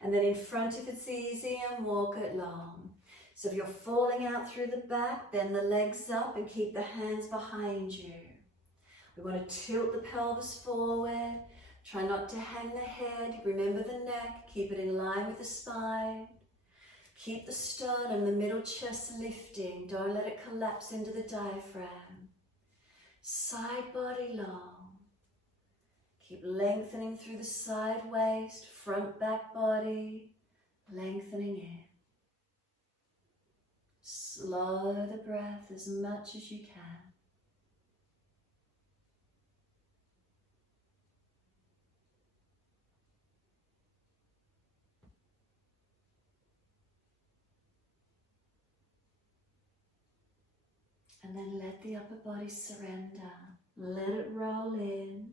And then in front if it's easy, and walk it long. So if you're falling out through the back, bend the legs up and keep the hands behind you. We want to tilt the pelvis forward. Try not to hang the head. Remember the neck. Keep it in line with the spine. Keep the sternum, the middle chest lifting. Don't let it collapse into the diaphragm. Side body long. Keep lengthening through the side waist, front back body, lengthening in. Slow the breath as much as you can. And then let the upper body surrender. Let it roll in.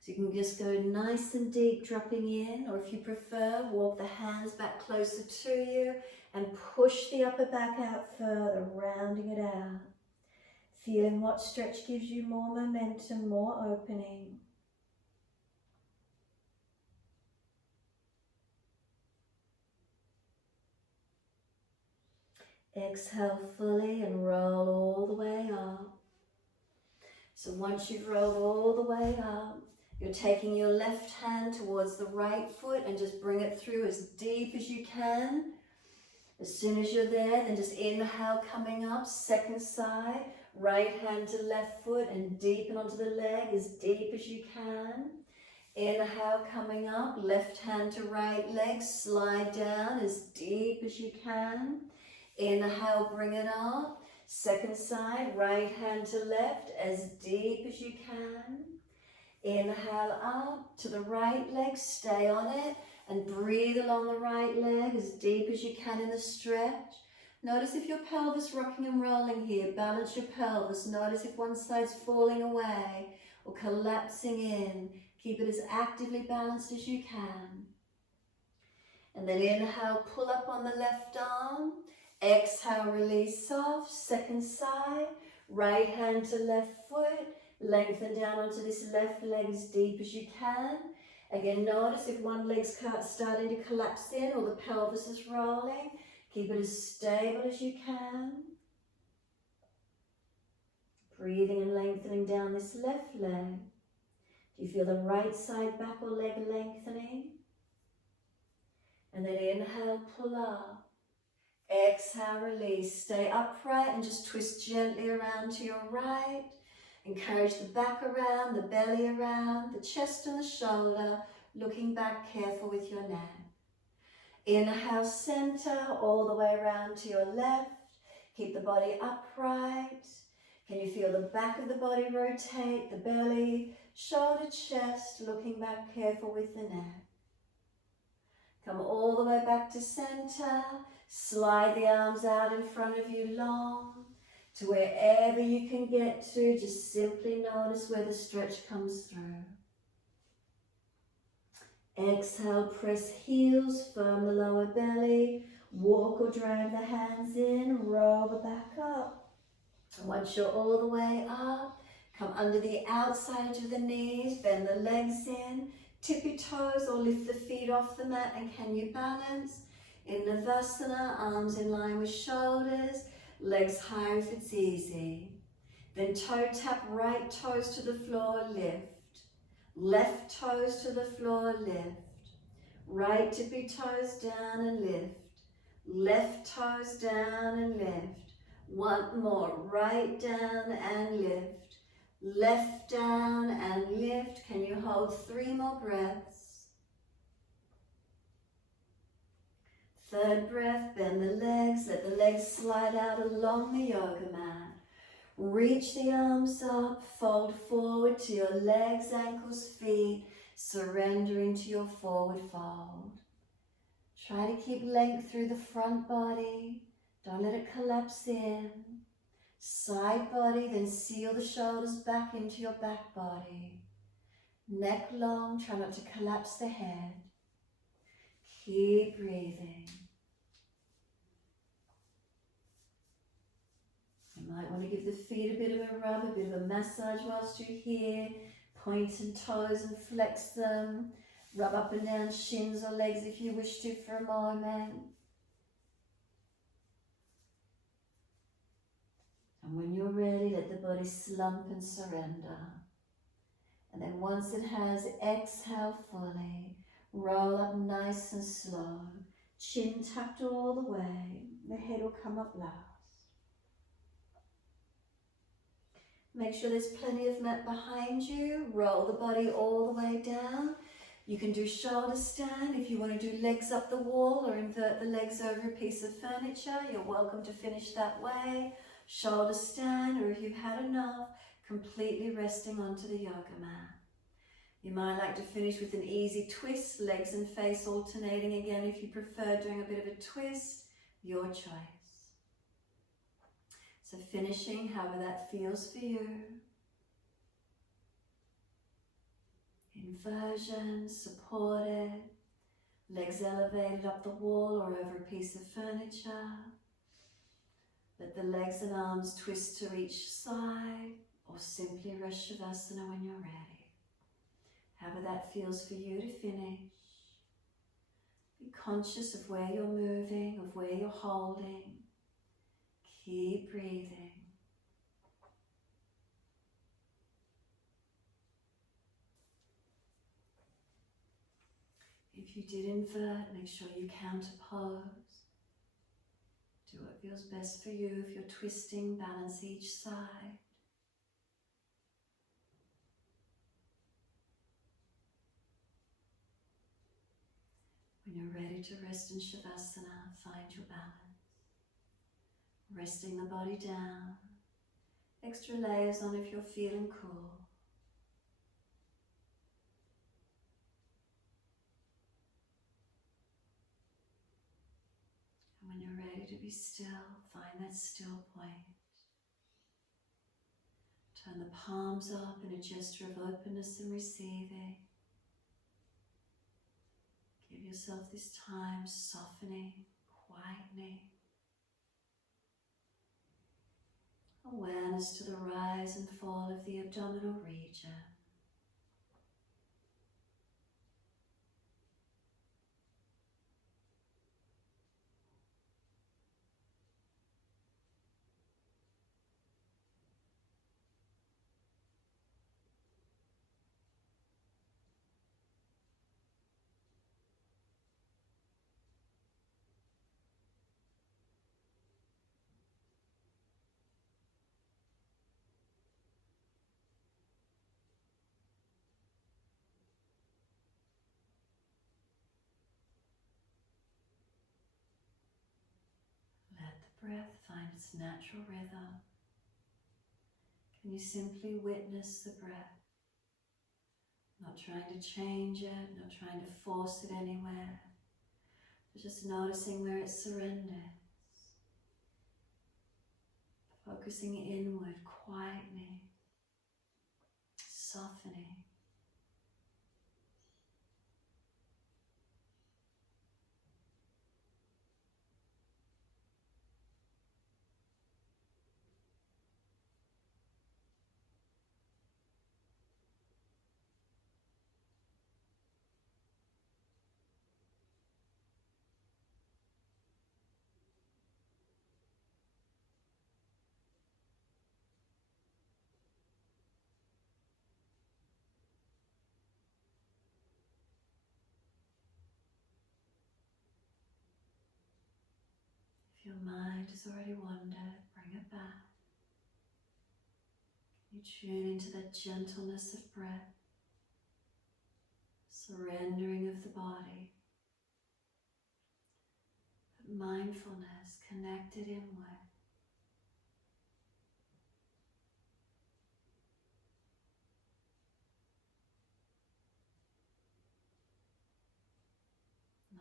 So you can just go nice and deep, dropping in, or if you prefer, walk the hands back closer to you and push the upper back out further, rounding it out. Feeling what stretch gives you more momentum, more opening. Exhale fully and roll all the way up. So once you've rolled all the way up, you're taking your left hand towards the right foot and just bring it through as deep as you can. As soon as you're there, then just inhale, coming up, second side, right hand to left foot and deepen onto the leg as deep as you can. Inhale, coming up, left hand to right leg, slide down as deep as you can. Inhale, bring it up. Second side, right hand to left, as deep as you can. Inhale up to the right leg, stay on it, and breathe along the right leg as deep as you can in the stretch. Notice if your pelvis rocking and rolling here, balance your pelvis. Notice if one side's falling away or collapsing in. Keep it as actively balanced as you can. And then inhale, pull up on the left arm. Exhale, release off, second side, right hand to left foot, lengthen down onto this left leg as deep as you can. Again, notice if one leg's starting to collapse in or the pelvis is rolling, keep it as stable as you can. Breathing and lengthening down this left leg. Do you feel the right side back or leg lengthening? And then inhale, pull up. Exhale, release. Stay upright and just twist gently around to your right. Encourage the back around, the belly around, the chest and the shoulder, looking back, careful with your neck. Inhale, center, all the way around to your left. Keep the body upright. Can you feel the back of the body rotate, the belly, shoulder, chest, looking back, careful with the neck. Come all the way back to center. Slide the arms out in front of you long to wherever you can get to. Just simply notice where the stretch comes through. Exhale, press heels, firm the lower belly. Walk or drag the hands in, roll the back up. And once you're all the way up, come under the outside edge of the knees, bend the legs in, tip your toes or lift the feet off the mat, and can you balance? In Navasana, arms in line with shoulders, legs high if it's easy. Then toe tap right toes to the floor, lift. Left toes to the floor, lift. Right tippy toes down and lift. Left toes down and lift. One more, right down and lift. Left down and lift. Can you hold 3 more breaths? Third breath, bend the legs, let the legs slide out along the yoga mat. Reach the arms up, fold forward to your legs, ankles, feet, surrendering to your forward fold. Try to keep length through the front body, don't let it collapse in. Side body, then seal the shoulders back into your back body. Neck long, try not to collapse the head. Keep breathing. You might want to give the feet a bit of a rub, a bit of a massage whilst you're here. Point and toes and flex them. Rub up and down shins or legs if you wish to for a moment. And when you're ready, let the body slump and surrender. And then once it has, exhale fully. Roll up nice and slow. Chin tucked all the way. The head will come up last. Make sure there's plenty of mat behind you. Roll the body all the way down. You can do shoulder stand if you want to do legs up the wall or invert the legs over a piece of furniture. You're welcome to finish that way. Shoulder stand, or if you've had enough, completely resting onto the yoga mat. You might like to finish with an easy twist, legs and face alternating again if you prefer doing a bit of a twist, your choice. So finishing however that feels for you. Inversion, supported, legs elevated up the wall or over a piece of furniture. Let the legs and arms twist to each side, or simply rest Shavasana when you're ready. However that feels for you to finish. Be conscious of where you're moving, of where you're holding. Keep breathing. If you did invert, make sure you counter pose. Do what feels best for you. If you're twisting, balance each side. When you're ready to rest in Shavasana, find your balance. Resting the body down. Extra layers on if you're feeling cool. And when you're ready to be still, find that still point. Turn the palms up in a gesture of openness and receiving. Give yourself this time softening, quietening. Awareness to the rise and fall of the abdominal region. Let the breath find its natural rhythm. Can you simply witness the breath? Not trying to change it, not trying to force it anywhere, but just noticing where it surrenders. Focusing inward, quietening, softening. If your mind has already wandered, bring it back. You tune into that gentleness of breath, surrendering of the body, but mindfulness connected inward.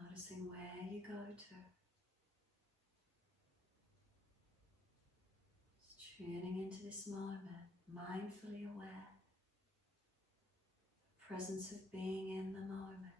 Noticing where you go to. Just tuning into this moment, mindfully aware. The presence of being in the moment.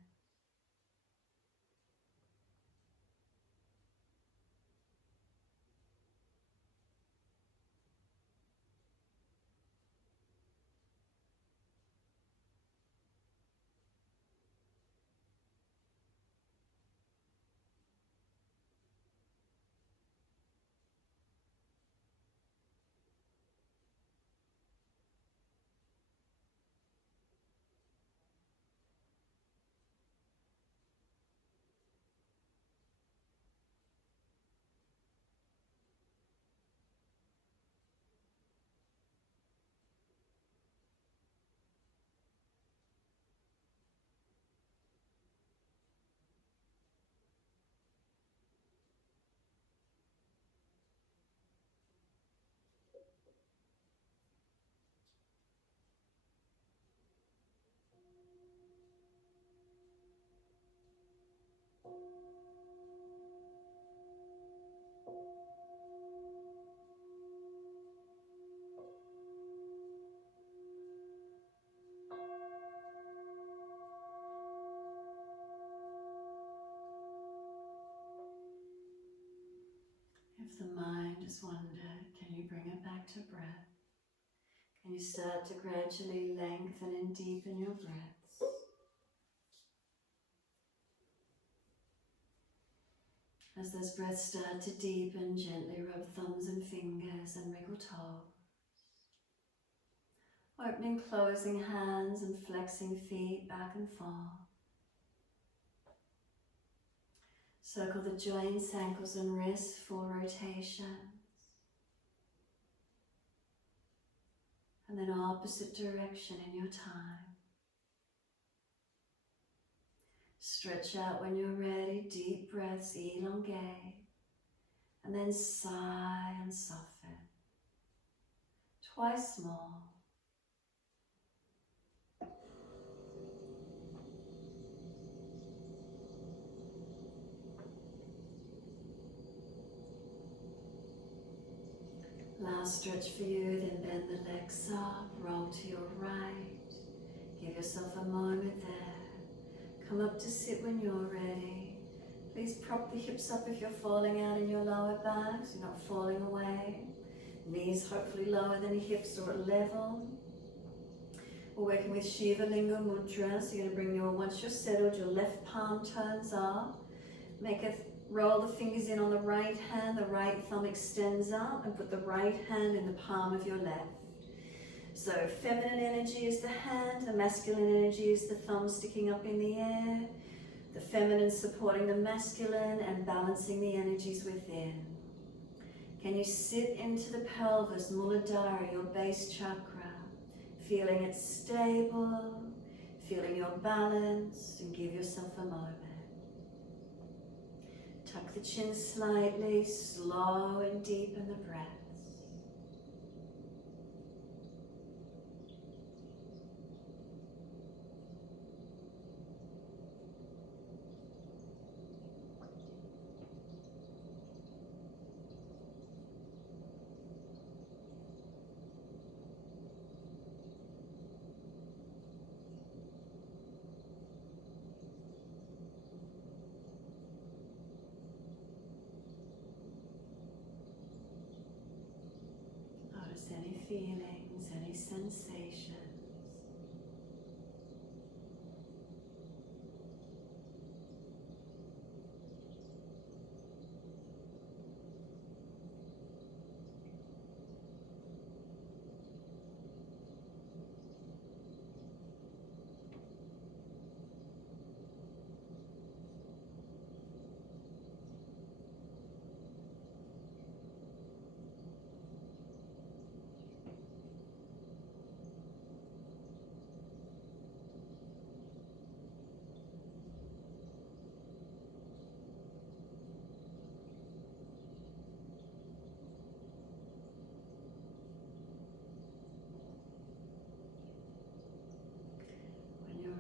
If the mind has wandered, can you bring it back to breath? Can you start to gradually lengthen and deepen your breaths? As those breaths start to deepen, gently rub thumbs and fingers and wriggle toes. Opening, closing hands and flexing feet back and forth. Circle the joints, ankles and wrists, full rotations. And then opposite direction in your time. Stretch out when you're ready, deep breaths, elongate. And then sigh and soften. Twice more. Last stretch for you, then bend the legs up, roll to your right. Give yourself a moment there. Come up to sit when you're ready. Please prop the hips up if you're falling out in your lower back, so you're not falling away. Knees hopefully lower than hips or at level. We're working with Shiva Linga Mudra, so you're going to bring once you're settled, your left palm turns up. Roll the fingers in on the right hand, the right thumb extends up, and put the right hand in the palm of your left. So feminine energy is the hand, the masculine energy is the thumb sticking up in the air, the feminine supporting the masculine and balancing the energies within. Can you sit into the pelvis, Muladhara, your base chakra, feeling it stable, feeling you're balanced, and give yourself a moment. Tuck the chin slightly, slow and deepen the breaths. Notice any feelings, any sensations.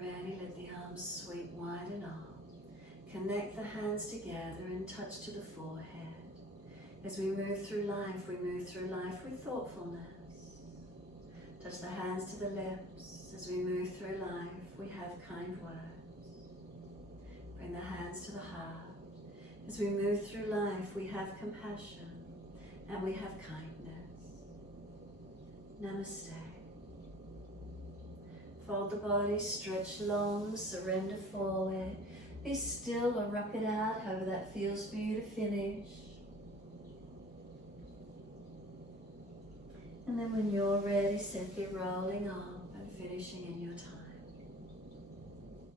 Ready, let the arms sweep wide and up. Connect the hands together and touch to the forehead. As we move through life with thoughtfulness. Touch the hands to the lips. As we move through life, we have kind words. Bring the hands to the heart. As we move through life, we have compassion and we have kindness. Namaste. Fold the body, stretch long, surrender forward. Be still or rock it out, however that feels for you to finish. And then when you're ready, simply rolling up and finishing in your time.